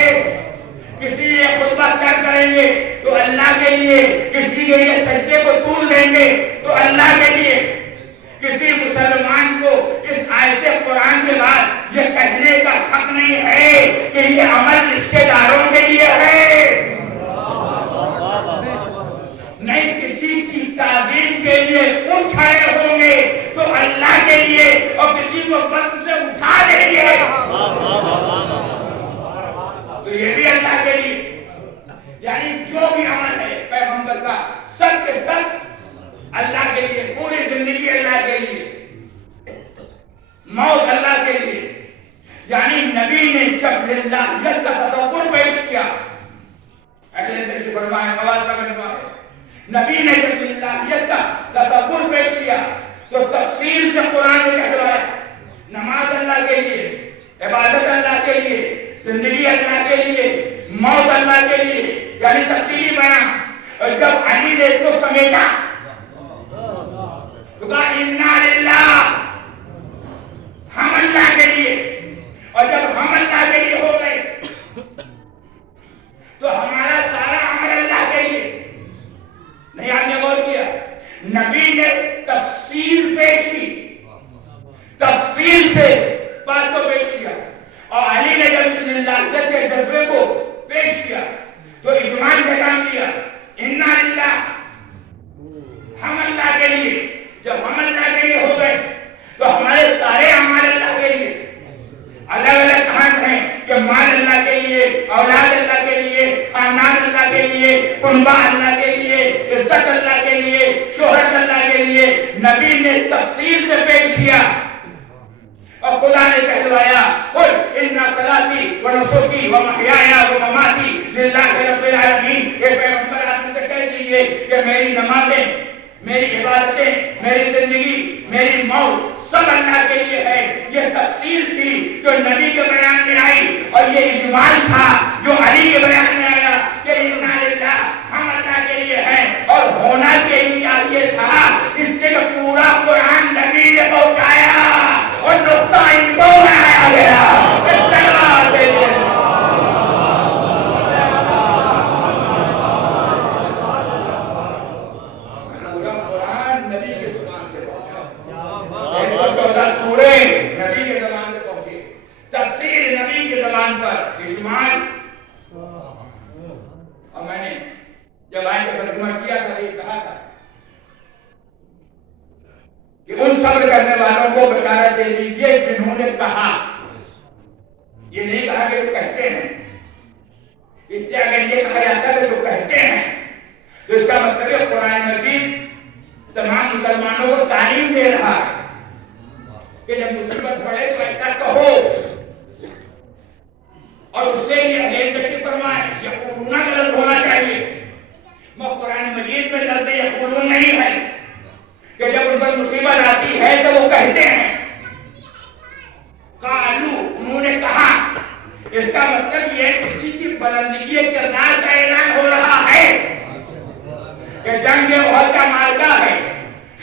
کسی لیے خطبہ طے کریں گے تو اللہ کے لیے، کسی کے لیے سجدے کو طول دیں گے تو اللہ کے لیے۔ کسی مسلمان کو اس آیت قرآن کے بعد یہ کہنے کا حق نہیں ہے کہ یہ عمل رشتے داروں کے لیے ہے، نہیں کسی کی تعظیم کے لیے اٹھ کھڑے ہوں گے تو اللہ کے لیے، اور کسی کو بس سے اٹھا دیں گے تو یہ بھی اللہ کے لیے۔ یعنی جو بھی عمل ہے پیغمبر کا سب کے سب اللہ کے لیے، پوری زندگی اللہ کے لیے، موت اللہ کے لیے۔ یعنی نبی نے جب للہیت کا تصور پیش کیا، اہل تشریف فرمائے خواص کا بنوا ہے، نبی نے جب للہیت کا تصور پیش کیا تو تفصیل سے قرآن نے کہلوایا نماز اللہ کے لیے، عبادت اللہ کے لیے، زندگی اللہ کے لیے، موت اللہ کے لیے، یعنی تفصیلی بیان۔ اور جب علی نے اس کو سمیٹا تو کہا انا للہ، ہم اللہ کے لیے، اور جب ہم اللہ کے لیے ہو گئے تو ہمارا سارا عمل اللہ کے لیے۔ نہیں آپ نے غور کیا، نبی نے تفصیل پیش کی، تفصیل سے بات کو پیش کیا، اور علی نے جب اس للہیت کے جذبے کو پیش کیا سے کام لیا. انا للہ، ہم اللہ کے لیے. جب ہم اللہ کے لیے ہو گئے تو ہمارے سارے اعمال اللہ کے لیے. الگ الگ کہاں ہیں کہ مال اللہ کے لیے، اولاد اللہ کے لیے، خاندان اللہ کے لیے، کنبہ اللہ کے لیے، عزت اللہ کے لیے، شہرت اللہ کے لیے. نبی نے تفصیل سے پیش کیا اور خدا نے کہلوایا قل ان صلاتی و نسکی و محیایا و مماتی للہ رب العالمین. یہ پیغمبر آپ سے کہہ دیجئے کہ میری نمازیں، میری عبادتیں، میری زندگی، میری موت سب اللہ کے لیے ہے. یہ تفصیل تھی جو نبی کے بیان میں آئی اور یہ اجمال تھا جو علی کے بیان میں آیا کہ انا للہ، ہم اللہ کے لیے ہیں. اور ہونا یہی چاہیے تھا، اس لیے کہ پورا قرآن نبی نے پہنچایا اور نقطہ ان کو بنایا گیا. استغفار دیجیے. پورا قرآن نبی کے زبان سے پہنچا. 114 سورے نبی کے زبان سے پہنچے، تفسیر نبی کے زبان پر، اجمال. اور میں نے جب آئے کا ترجمہ کیا تھا یہ کہا تھا کہ ان صبر کرنے والوں کو بشارت دے دیجئے جنہوں نے کہا. یہ نہیں کہا کہ جو کہتے ہیں، اس لیے اگر یہ کہا جاتا ہے جو کہتے ہیں تو اس کا مطلب ہے قرآن مجید تمام مسلمانوں کو تعلیم دے رہا ہے کہ جب مصیبت پڑے تو ایسا کہو. اور اس کے لیے اہل تشریف فرمائے یقولون غلط ہونا چاہیے. قرآن مجید میں لفظ یقولون نہیں ہے کہ جب ان پر مصیبت آتی ہے تو وہ کہتے ہیں. قالو، انہوں نے کہا. اس کا مطلب یہ کسی کی بلندگی کردار کا اعلان ہو رہا ہے کہ جنگ احد کا معرکہ ہے،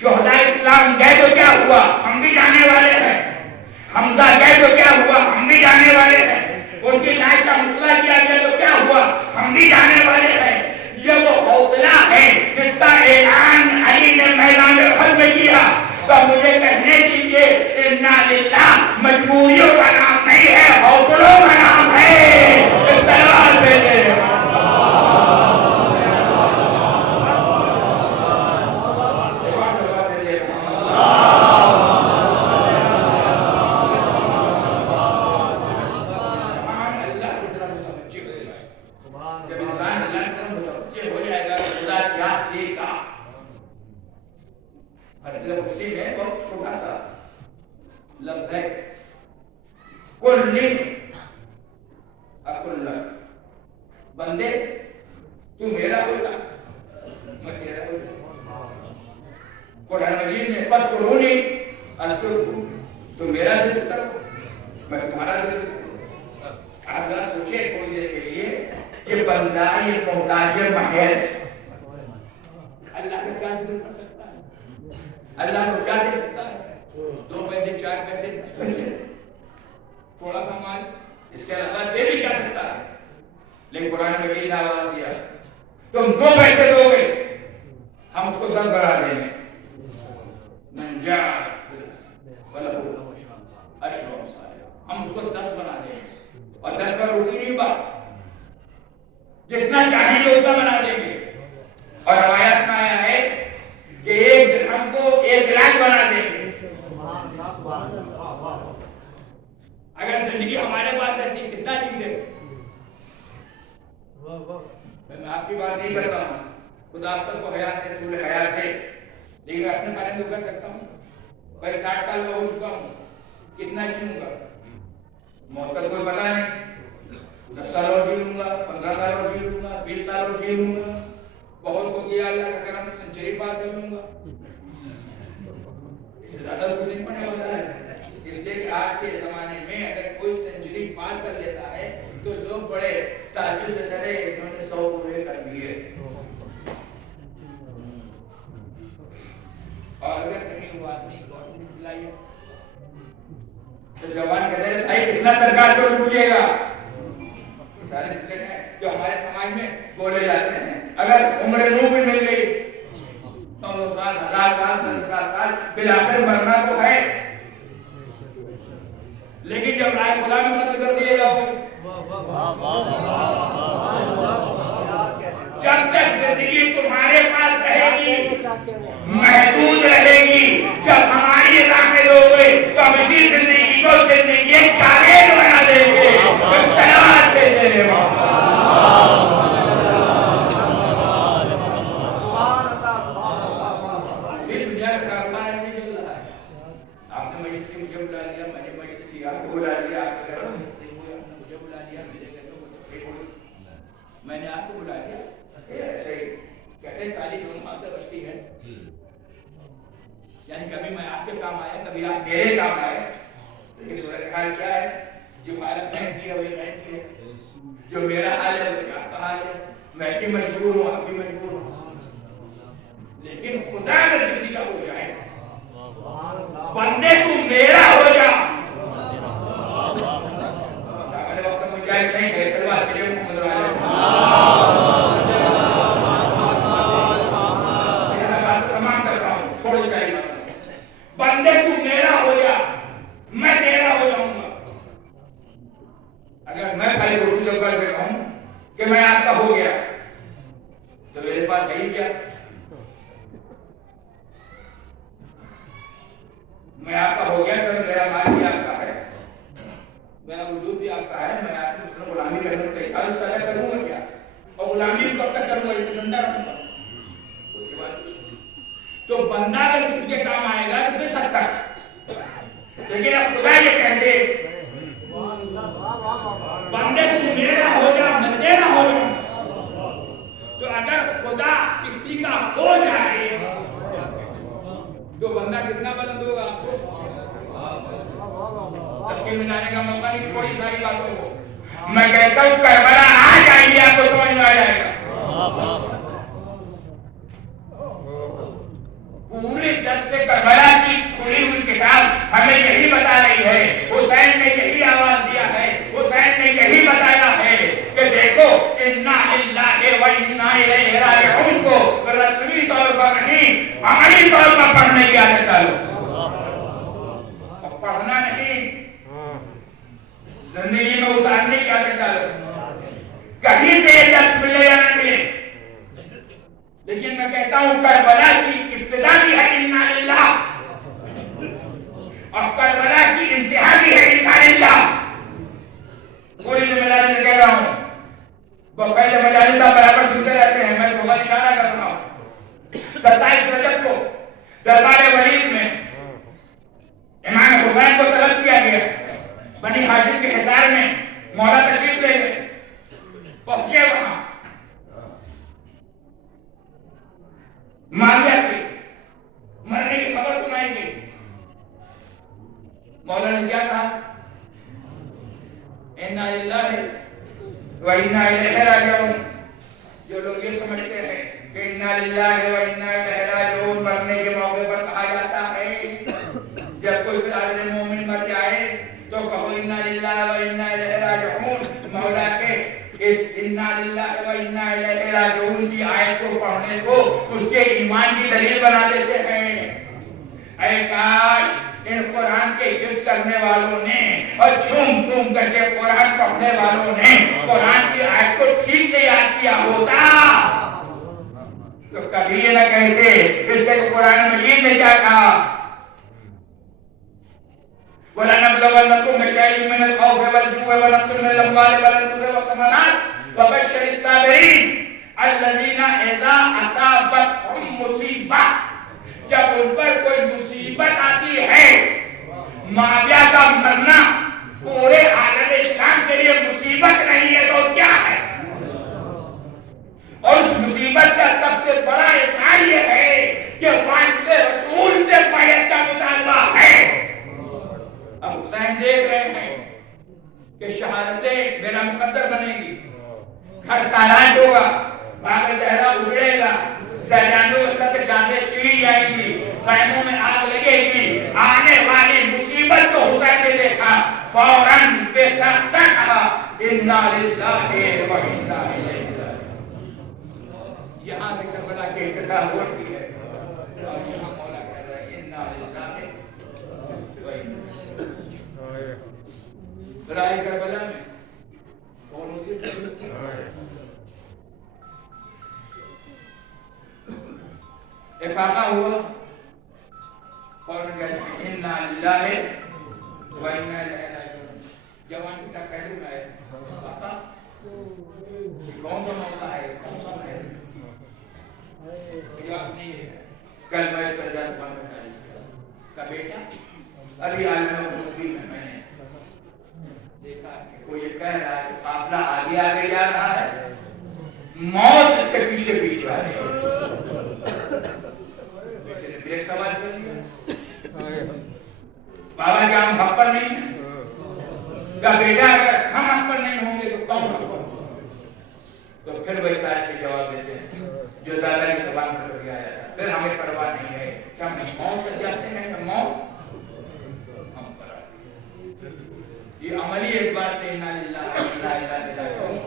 شہداء اسلام گئے تو کیا ہوا، ہم بھی جانے والے ہیں. حمزہ گئے تو کیا ہوا، ہم بھی جانے والے ہیں. ان کی لاش کا مسئلہ کیا گیا تو کیا ہوا، ہم بھی جانے والے ہیں. یہ وہ حوصلہ ہے جس کا اعلان علی نے میدان احد میں کیا. تو مجھے کہنے دیجیے انا للہ مجبوریوں کا نام نہیں ہے، حوصلوں کا نام ہے. استغفار بھیجے. لفظ ہے کل اکل، بندے تو میرا ہوتا میں تیرا ہوتا. قرآن مجید نے فذکرونی اذکرکم، تو میرا ذکر کرو میں تمہارا ذکر کروں. آپ ذرا سوچیں تھوڑی دیر کے لیے، یہ بندہ یہ محتاج محض اللہ کا کیا ذکر کر سکتا ہے؟ اللہ کو کیا دے سکتا ہے؟ 2 پیسے 4 پیسے 10 پیسے تھوڑا سا مال، اس کے علاوہ دے بھی کیا سکتا ہے. لیکن قرآن مجید نے آواز دیا تم 2 پیسے دو گے ہم اس کو 10 بڑھا دیں گے. من جاء فله عشر امثالها، ہم اس کو 10 بنا دیں گے. اور 10 پر رکی نہیں بات، جتنا چاہیں گے اتنا بنا دیں گے. اور روایات میں آیا ہے کہ 1 درہم کو 1 لاکھ بنا دیں گے. اگر زندگی ہمارے پاس رہتی کتنا چیزیں. میں آپ کی بات نہیں کرتا ہوں، خدا آپ سب کو حیات دے، طول حیات دے، لیکن اپنے بارے میں کر سکتا ہوں. بھائی 60 سال کا ہو چکا ہوں، کتنا جیوں گا موت کا کوئی پتا نہیں. 10 سال اور جی لوں گا، 15 سال اور جی لوں گا، 20 سال اور جی لوں گا. بہت ہو گیا اللہ کا کرم، سنچری پار کر لوں گا. اس سے زیادہ کچھ نہیں پڑنے والا ہے. اس لیے کہ آج کے زمانے میں اگر کوئی سنچری پار کر لیتا ہے تو لوگ بڑے تعجب سے ڈرے انہوں نے 100 پورے کر دیے. اور اگر کہیں وہ آدمی گورنمنٹ بلائیے تو جوان کہتے ہیں بھائی کتنا سرکار کو لوٹیے گا. سارے جتنے ہیں جو ہمارے سماج میں بولے جاتے ہیں. اگر عمر نو بھی مل گئی 900 سال 1000 سال 10,000 سال بلاخر مرنا تو ہے. لیکن جب رائے خدا میں قتل کر دیے جاؤ گے زندگی تمہارے پاس رہے گی، محدود رہے گی. جب ہماری راہ میں لوگ گئے تو ہم اسی زندگی کو زندگی ایک چیلنج بنا دیں گے. سلام دے دے مجھے بلا لیا، میں نے مجلس کی، آپ کو بلا لیا، آپ کے گھر میں مجھے بلا لیا، میرے گھر میں نے آپ کو بلا لیا. ایسے ہی کہتے ہیں تعلیم وہاں سے بچتی ہے. یعنی کبھی میں آپ کے کام آیا، کبھی آپ میرے کام آئے. لیکن صورتحال کیا ہے؟ جو حالت میں کی ہے وہی میں کی ہے. جو میرا حال ہے وہی آپ کا حال ہے. میں بھی مجبور ہوں، آپ بھی مجبور ہوں. لیکن خدا اگر کسی کا ہو جائے، بندے تو میرا ہو جا. وقت مجاہد نہیں ہے سلوات کے لیے محمد والے تمام کر رہا ہوں، چھوڑ جائے. بندے تو میرا ہو جا، میں تیرا ہو جاؤں گا. اگر میں خالی رسول اکبر سے کہوں کہ میں آپ کا ہو گیا تو میرے پاس ہے ہی کیا؟ میں آپ کا ہو گیا تو میرا مال بھی آپ کا ہے، میرا وجود بھی آپ کا ہے. میں آپ کی اس میں غلامی کر سکتے ہر اس طرح کروں گا کیا؟ اور غلامی کب تک کروں گا؟ اتنا زندہ رہوں گا. اس کے بعد تو بندہ اگر کسی کے کام آئے گا تو کس حد تک. لیکن اب خدا یہ کہہ دے بندے تو میرا ہو جا، میں تیرا ہو جاؤں. تو اگر خدا کسی کا ہو جائے تو بندہ کتنا بلند ہوگا؟ تفصیل میں جانے کا موقع نہیں، چھوڑی ساری باتوں کو. میں کہتا ہوں کربلا آ جائے گی، آپ کو سمجھ میں آ جائے گا. پورے درس سے کربلا کی کھلی ہوئی کتاب ہمیں یہی بتا رہی ہے. حسین نے یہی آواز دیا ہے، حسین نے یہی بتایا ہے کہ دیکھو انا للہ و انا الیہ راجعون کو رسمی طور پر نہیں، عملی طور پر پڑھنے کی عادت ڈالو. پڑھنا نہیں، زندگی میں اتارنے کی عادت ڈالو. کہیں سے یہ درس ملے یا نہ ملے. لیکن میں کہتا ہوں کربلا کی ابتدا بھی ہے انا للہ، اور کربلا کی انتہا بھی ہے انا للہ. تھوڑی سی مجالس میں کہہ رہا ہوں، بقیہ مجالس آپ برابر سنتے رہتے ہیں، میں بہت اشارہ کر رہا ہوں. 27 رجب کو دربار ولید میں امام حسین کو طلب کیا گیا. بنی ہاشم کے حصار میں مولا تشریف لے گئے. پہنچے وہاں معاویہ کی مرنے کی خبر سنائی گئی. مولا نے کیا کہا؟ انا للہ و انا الیہ راجعون. جو لوگ یہ سمجھتے ہیں کہ انا للہ و انا الیہ راجعون مرنے کے موقع پر کہا جاتا ہے، جب کوئی برادر مومن مر جائے تو کہو انا للہ و انا الیہ راجعون. مولا کے اس انا للہ و انا الیہ راجعون کی آیت کو پڑھنے کو اس کے ایمان کی دلیل بنا دیتے ہیں. اے کاش ان قرآن کے حفظ کرنے والوں نے اور جھوم جھوم کر کے قرآن پڑھنے والوں نے قرآن کی آیت کو ٹھیک سے یاد کیا ہوتا تو کبھی یہ نہ کہتے اس کے قرآن مجید نے کیا کہا؟ وَلَنَبْلَوَنَّكُمْ بِشَيْءٍ مِّنَ الْخَوْفِ وَالْجُوعِ وَنَقْصٍ مِّنَ الْأَمْوَالِ وَالْأَنفُسِ وَالثَّمَرَاتِ وَبَشِّرِ الصَّابِرِينَ الَّذِينَ إِذَا أَصَابَتْهُمْ مُصِیبَۃٌ. جب ان پر کوئی مصیبت آتی ہے، معاویہ کا مرنا پورے عالم اسلام کے لیے مصیبت نہیں ہے تو کیا ہے؟ اور اس مصیبت کا سب سے بڑا اظہار یہ ہے کہ وارث رسول سے بیعت کا مطالبہ ہے. اب حسین دیکھ رہے ہیں کہ شہادتیں میرا مقدر بنے گی، گھر تالان ہوگا، باغ زہرا اجڑے گا، زیدانوں کے ساتھ چادریں چھیڑی جائیں گی، خیموں میں آگ لگے گی. آنے والی مصیبت کو حسین نے دیکھا، فوراً بے سختہ کہا انا للہ و انا الیہ راجعون. یہاں سے کربلا کی ابتدا ہوتی ہے اور یہاں مولا کہہ رہا ہے انا للہ و انا. رائے کربلا میں کون ہوتی ہے؟ افاقہ ہوا فوراً کہتے ہیں انا للہ و انا الیہ راجعون. جوان بیٹا پہلو میں ہے آقا یہ کون سا موقع ہے, کون سا ہے؟ جواب نہیں ہے. کل میں اس پر جان پانا کا بیٹا ابھی عالم مفتی میں نے دیکھا کہ کوئی کہہ رہا ہے کہ قافلہ آگے آگے جا رہا ہے, موت اس کے پیچھے پیچھے آ رہی ہے. بیٹے نے ایک سوال کر لیا, بابا کیا ہم حق پر نہیں ہیں؟ کہا بیٹا اگر ہم حق پر نہیں ہوں گے تو کون حق پر ہوگا؟ تو پھر وہ اطلاع کے جواب دیتے ہیں جو دادا کی زبان پر کبھی آیا تھا, پھر ہمیں پرواہ نہیں ہے کہ ہم موت سے چاہتے ہیں کہ موت ہم پر آئے. یہ عملی اعتبار سے انا للہ و انا الیہ راجعون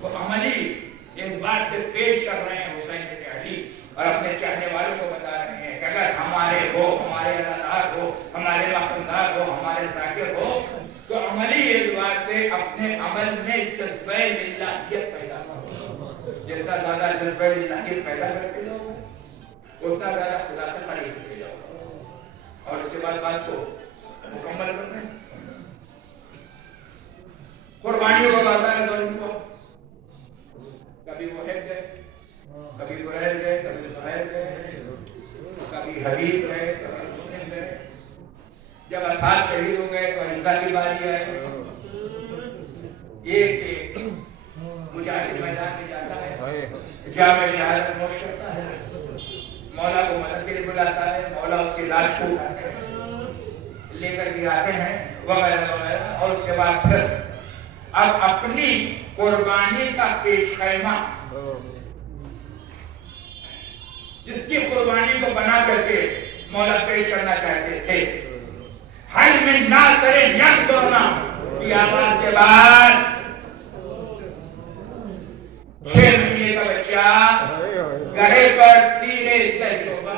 وہ عملی اعتبار سے پیش کر رہے ہیں حسین کے علی, اور اپنے چاہنے والوں کو بتا رہے ہیں کہ اگر ہمارے ہو, ہمارے ادادار ہو, ہمارے وفادار ہو, ہمارے ذاکر ہو, تو عملی اعتبار سے اپنے عمل میں جذبہ للہیت پیدا کرو. جتنا زیادہ جذبہ للہیت پیدا کرتے جاؤ اتنا زیادہ خدا سے قریب ہوتے جاؤ. اور اس کے بعد بات کو مکمل کرتے ہیں. قربانیوں کا بازار دوروں کو کبھی وہ ہے گئے, کبھی قریب گئے, کبھی سہیل گئے, کبھی حبیب گئے, کبھی مسلم گئے. جب اسحاق شہید ہو گئے تو عیسیٰ کی باری آئی. ایک مجاہد میدان میں جاتا ہے, جامع شہادت نوش کرتا ہے, مولا کو مدد کے لیے بلاتا ہے, مولا اس کی لاش کو اٹھاتے ہیں, لے کر کے آتے ہیں وغیرہ وغیرہ. اور اس کے بعد پھر اب اپنی قربانی کا پیش خیمہ جس کی قربانی کو بنا کر کے مولا پیش کرنا چاہتے تھے, حل من ناصر ینصرنا کی آواز کے بعد 6 مہینے کا بچہ گڑھے پر تیرے سے شعبہ,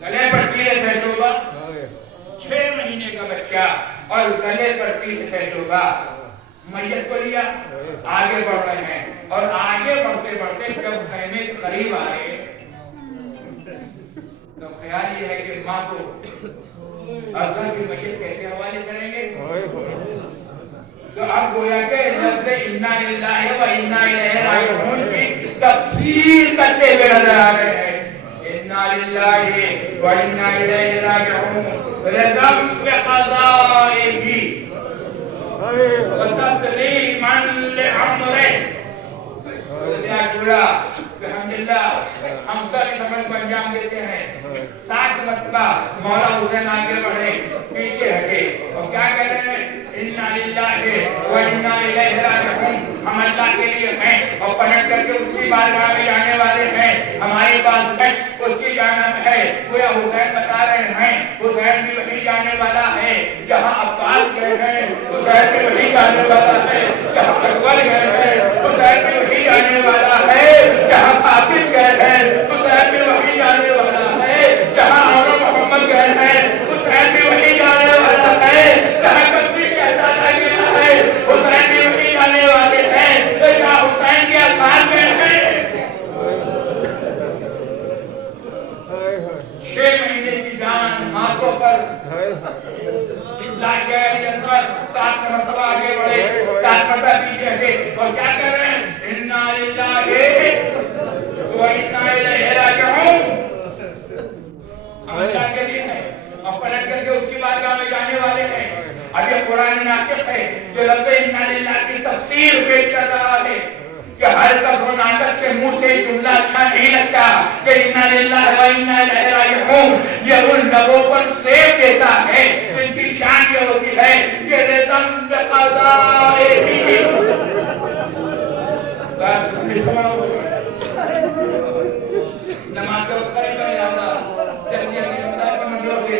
گلے پر تیرے سے شعبہ, 6 مہینے کا بچہ اور گلے پر تیرے سے شعبہ. میت کو لیا, آگے بڑھ رہے ہیں, اور آگے بڑھتے بڑھتے جب خیمے کے قریب آئے تو خیال یہ ہے کہ ماں کو اصغر کی میت کیسے حوالے کریں گے. تو اب گویا کہ لفظ انا للہ و انا الیہ راجعون کی تفسیر کرتے ہوئے نظر آ رہے ہیں. انا للہ و انا الیہ راجعون رضا بقضائہ وتسلیما لامرہ. الحمدللہ ہم سب اس عمل کو انجام دیتے ہیں. 7 مرتبہ مولا حسین آگے بڑھے, پیچھے ہٹے, اور کیا کہہ رہے ہیں انا للہ و انا الیہ راجعون. ہم اللہ کے لیے ہیں اور پلٹ کر کے اس کی بارگاہ میں جانے والے ہیں. ہمارے پاس گشت اس کی جانب ہے. گویا حسین بتا رہے ہیں حسین بھی وہی جانے والا ہے جہاں عباس گئے ہیں, حسین بھی وہی جانے والا ہے جہاں اکبر گئے ہیں, حسین بھی وہی جانے والا ہے جہاں قاسم گئے ہیں, حسین بھی وہی جانے والا ہے جہاں عمر محمد گئے ہیں, حسین بھی وہی جانے والا ہے جہاں کبھی شہزادہ گیا ہے, حسین بھی وہی جانے والے ہیں جہاں حسین کے اثار گئے ہیں. 6 مہینے کی جان ہاتھوں پر لاشیں 7 مرتبہ آگے بڑھے, 7 مرتبہ پیچھے ہٹے, اور کیا کر رہے ہیں انا للہ و انا الیہ راجعون. ہم اللہ کے لیے ہیں اور پلٹ کر کے اس کی بارگاہ میں جانے والے ہیں. اب یہ قرآن ناطق ہے جو لفظ انا للہ کی تفسیر پیش کر رہا ہے کہ ہر کس و ناقص کے منہ سے جملہ اچھا نہیں لگتا کہ انا للہ و انا الیہ راجعون. یہ ان لوگوں پر سیب دیتا ہے ان کی شان یہ ہوتی ہے کہ رضم بقضائہ. نماز کا وقت قریب نہیں آتا, جلدی اپنے مسائل پر منظور سے.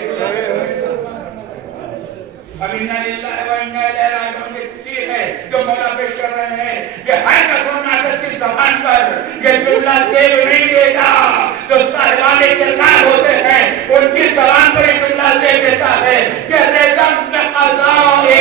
اب انا للہ و انا الیہ راجعون کی تفسیر ہے جو مولا پیش کر رہے ہیں کہ ہر کس و ناقص کی زبان پر یہ جملہ سیب نہیں دیتا. جو صاحبان کردار ہوتے ہیں ان کی زبان پر یہ جملہ سیب دیتا ہے کہ رضم بقضائہ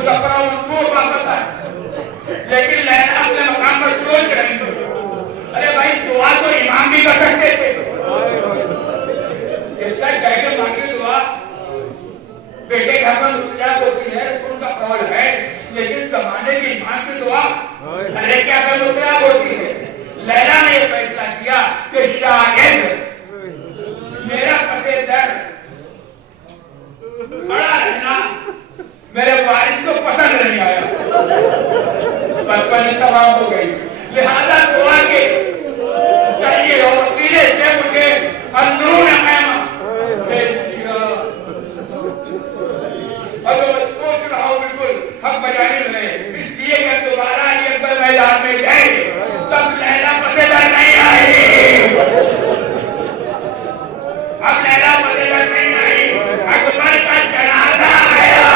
مظفر و منصور واپس آئے، لیکن لیلا اپنے مقام پر سوچ رہی تھی، ارے بھائی دعا تو امام بھی کر سکتے تھے، اس کا شہر ماں کی دعا بیٹے گھر پر مستجاب ہوتی ہے، رسول کا قول ہے، لیکن زمانے کی امام کی دعا ارے کیا پر مستجاب ہوتی ہے۔ لیلا نے یہ فیصلہ کیا کہ شاید میرا پسے در کھڑا رہنا میرے وارث کو پسند نہیں آیا، بچپن تمام ہو گئی، لہذا دعا کے چاہیے ہو وسیلے سے مجھے اندرون خیمہ بھیج دیا۔ اب میں سوچ رہا ہوں بالکل حق بجانے میں، اس لیے کہ دوبارہ علی اکبر میدان میں گئے تب لیلا پسے در نہیں آئی، اب لیلا پسے در نہیں آئی، اکبر کا جنازہ آیا۔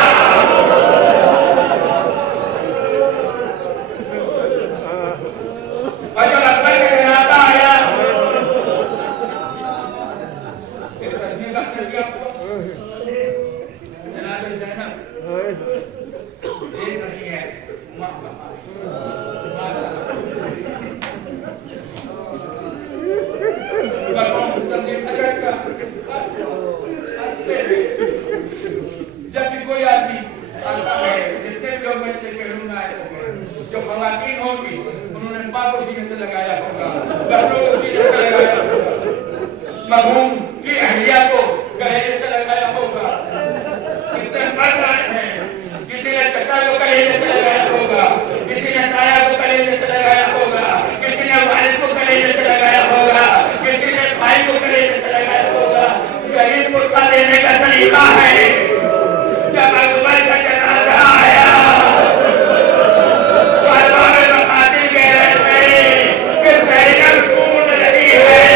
اور جب اکبر کا جنازہ آیا، اس صدمے کا اثر کیا ہوا؟ جناب زینب دیکھ رہی ہے ماں کا جب بھی کوئی آدمی آتا ہے، جتنے بھی لوگ بچے کے لون آئے ہوگے، جو خواتین ہوں گی انہوں نے ماں کو سینے سے لگایا ہوگا، بہنوں کو سینے سے لگایا ہوگا، مرحوم کی اہلیہ کو گلے سے لگایا ہوگا، کتنے مرد آئے ہیں، کسی نے چچا کو گلے سے لگایا ہوگا، کسی نے تایا کو گلے سے لگایا ہوگا، کسی نے والد کو گلے سے لگایا ہوگا، کسی نے بھائی کو گلے سے لگایا ہوگا۔ غریب کو ساتھ دینے کا طریقہ ہے۔ جب اکبر کا جنازہ آیا تو ارباب مقاصد کہہ رہے تھے کہ زینب ڈھونڈ رہی ہے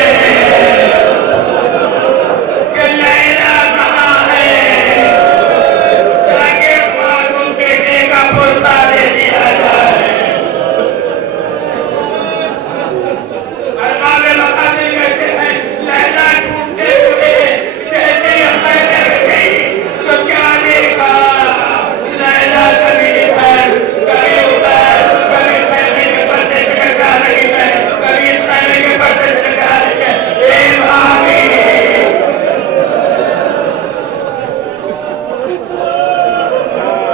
کہ لیلا کہاں ہے، تاکہ معصوم بیٹے کا پرسہ دے دیا جائے۔ ارباب مقاصد کہتے ہیں لیلا ڈھونڈتے ہوئے جیسے ہی خیمے میں گئی تو کیا دیکھا، لیلا کبھی ادھر کبھی ادھر، کبھی خیمے کے پردے سے ٹکرا رہی ہے، کبھی اس خیمے کے پردے سے ٹکرا رہی ہے۔ اے بھائی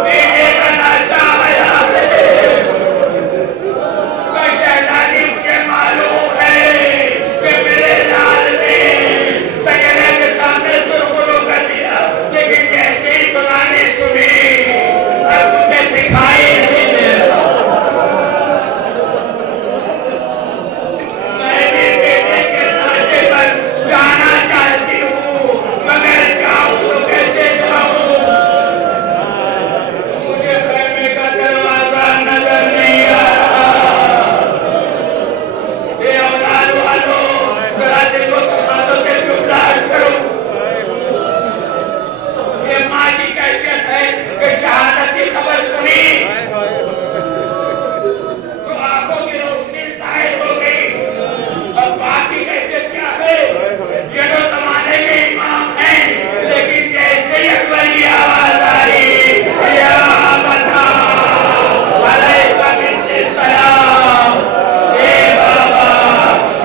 بیٹے کا ناشا آیا ہے، کہ شہزادی مجھے معلوم ہے کہ میرے لال نے سیدہ کے سامنے سرخرو کر دیا، لیکن جیسے ہی سنانے سنی اب مجھے دکھائی نہیں دے رہا۔ میں بھی بیٹے کے ناشے پر جانا چاہتی ہوں، مگر جاؤں تو کیسے جاؤں، مجھے خیمے کا دروازہ نظر نہیں آ رہا۔ اے اولاد والوں، ذرا دل کو سماعتوں سے چپلاہٹ کرو۔ یہ ماں کی کیفیت ہے کہ شہادت کی خبر سنی تو آنکھوں کی روشنی ظاہر ہو گئی، اور باپ کی کیفیت کیا ہے؟ یہ تو زمانے کے امام ہیں، لیکن جیسے ہی اکبر کی آواز آئی یا بتا علیکہ السلام، اے بابا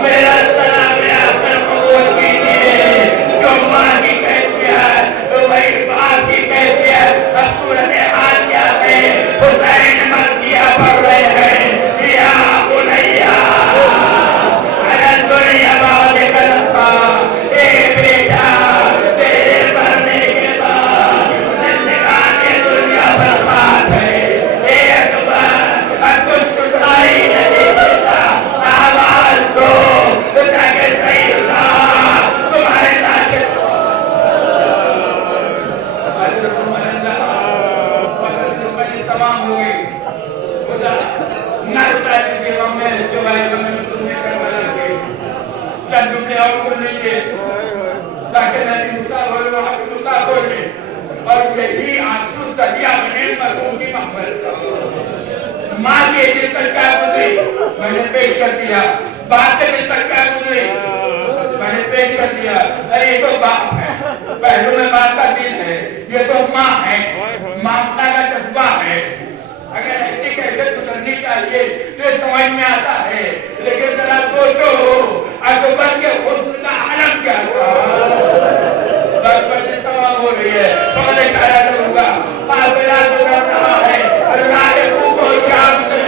میرا سلام آخر قبول کیجئے، جو ماں کی کیفیت وہی باپ کی کیفیت۔ اب صورتحال کیا ہے؟ حسین مرثیہ پڑھ رہے ہیں، یا بنیا انظر یبعدک الأطفال، اے بیٹا تیرے مرنے کے بعد زندگانی دنیا برباد ہے۔ اے اکبر اب کچھ سنائی نہیں دیتا، آواز دو تاکہ صحیح اللہ تمہارے لاشے تمام ہو گئی۔ خدا نہ ہوتا ہے کسی غم میں سوائے غم میں سننے کر بلا کے چند جملے اور سن لیجیے تاکہ میں بھی مسافر وہاں بھی مسافر میں، اور یہی آنسو دریا میں مرحوم کی مغفرت کا۔ ماں کے دل پر کیا گزری میں نے پیش کر دیا، باپ کے دل پر کیا گزری میں نے پیش کر دیا۔ ارے یہ تو باپ ہے، پہلو میں باپ کا دل ہے، یہ تو ماں ہے، مامتا کا جذبہ ہے، چاہیے تو سمجھ میں آتا ہے، لیکن ذرا سوچو اکبر کے حسن کا عالم کیا تھا۔ بس بجے تمام ہو رہی ہے، تو میں اشارہ کروں گا، قافلہ گزر رہا ہے راہ کوہ و شام سے،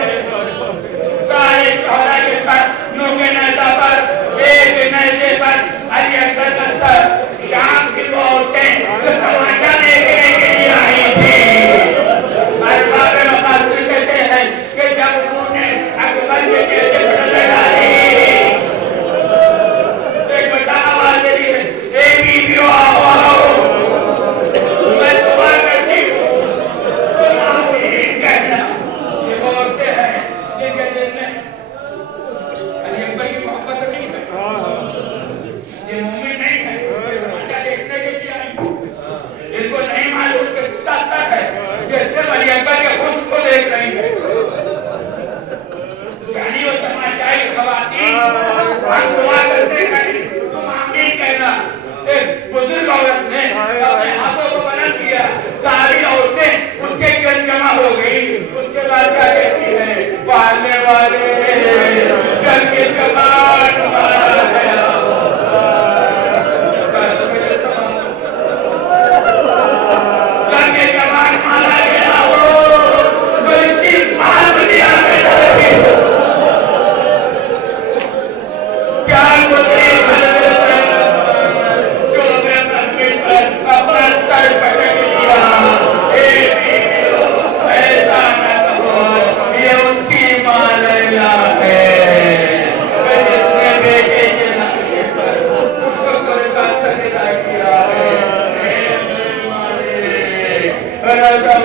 سارے شہرا کے ساتھ نو کے نیزہ پر، ایک نیزے پر علی اکبر کا سر، شام کی وہ عورتیں جو تماشا دیکھنے کے لیے آئی تھی۔ ارباب مقاصد کہتے ہیں کہ جب انہوں نے اکبر کے کیسے پر لگائی، ایک بچہ آواز دے دی ہے، اے بیویو آؤ آؤ، میں دعا کرتی ہوں، تم آمین کہنا۔ یہ وہ عورتیں ہیں جن کے دل میں علی اکبر کی محبت نہیں ہے، یہ مومن نہیں ہے، یہ تماشا دیکھنے کے لیے آئی ہیں، ان کو نہیں معلوم کہ اس کا سر ہے، یہ صرف علی اکبر کے حسن کو دیکھ رہی ہے۔ یعنی وہ تماشائی خواتین ہم دعا کرتے ہیں، تم آمین کہنا۔ ایک بزرگ عورت نے اپنے ہاتھوں کو بلند کیا، ساری عورتیں اس کے گرد جمع ہو گئی، اس کے بعد کیا کہتی ہے، پالنے والے جل کے جمال مارا گیا، جل کے جمال مارا گیا، وہ اس کی مال دنیا میں ڈالتی، کیا گزری حضرت جو میں مقبل پر اپنا سر پٹک لیا، اے بیویو ایسا نہ کہو، یہ اس کی مال اللہ ہے، جس نے بیٹے کے نقشے پر اس کو گھر کا سجدہ کیا ہے، اے مالک رضا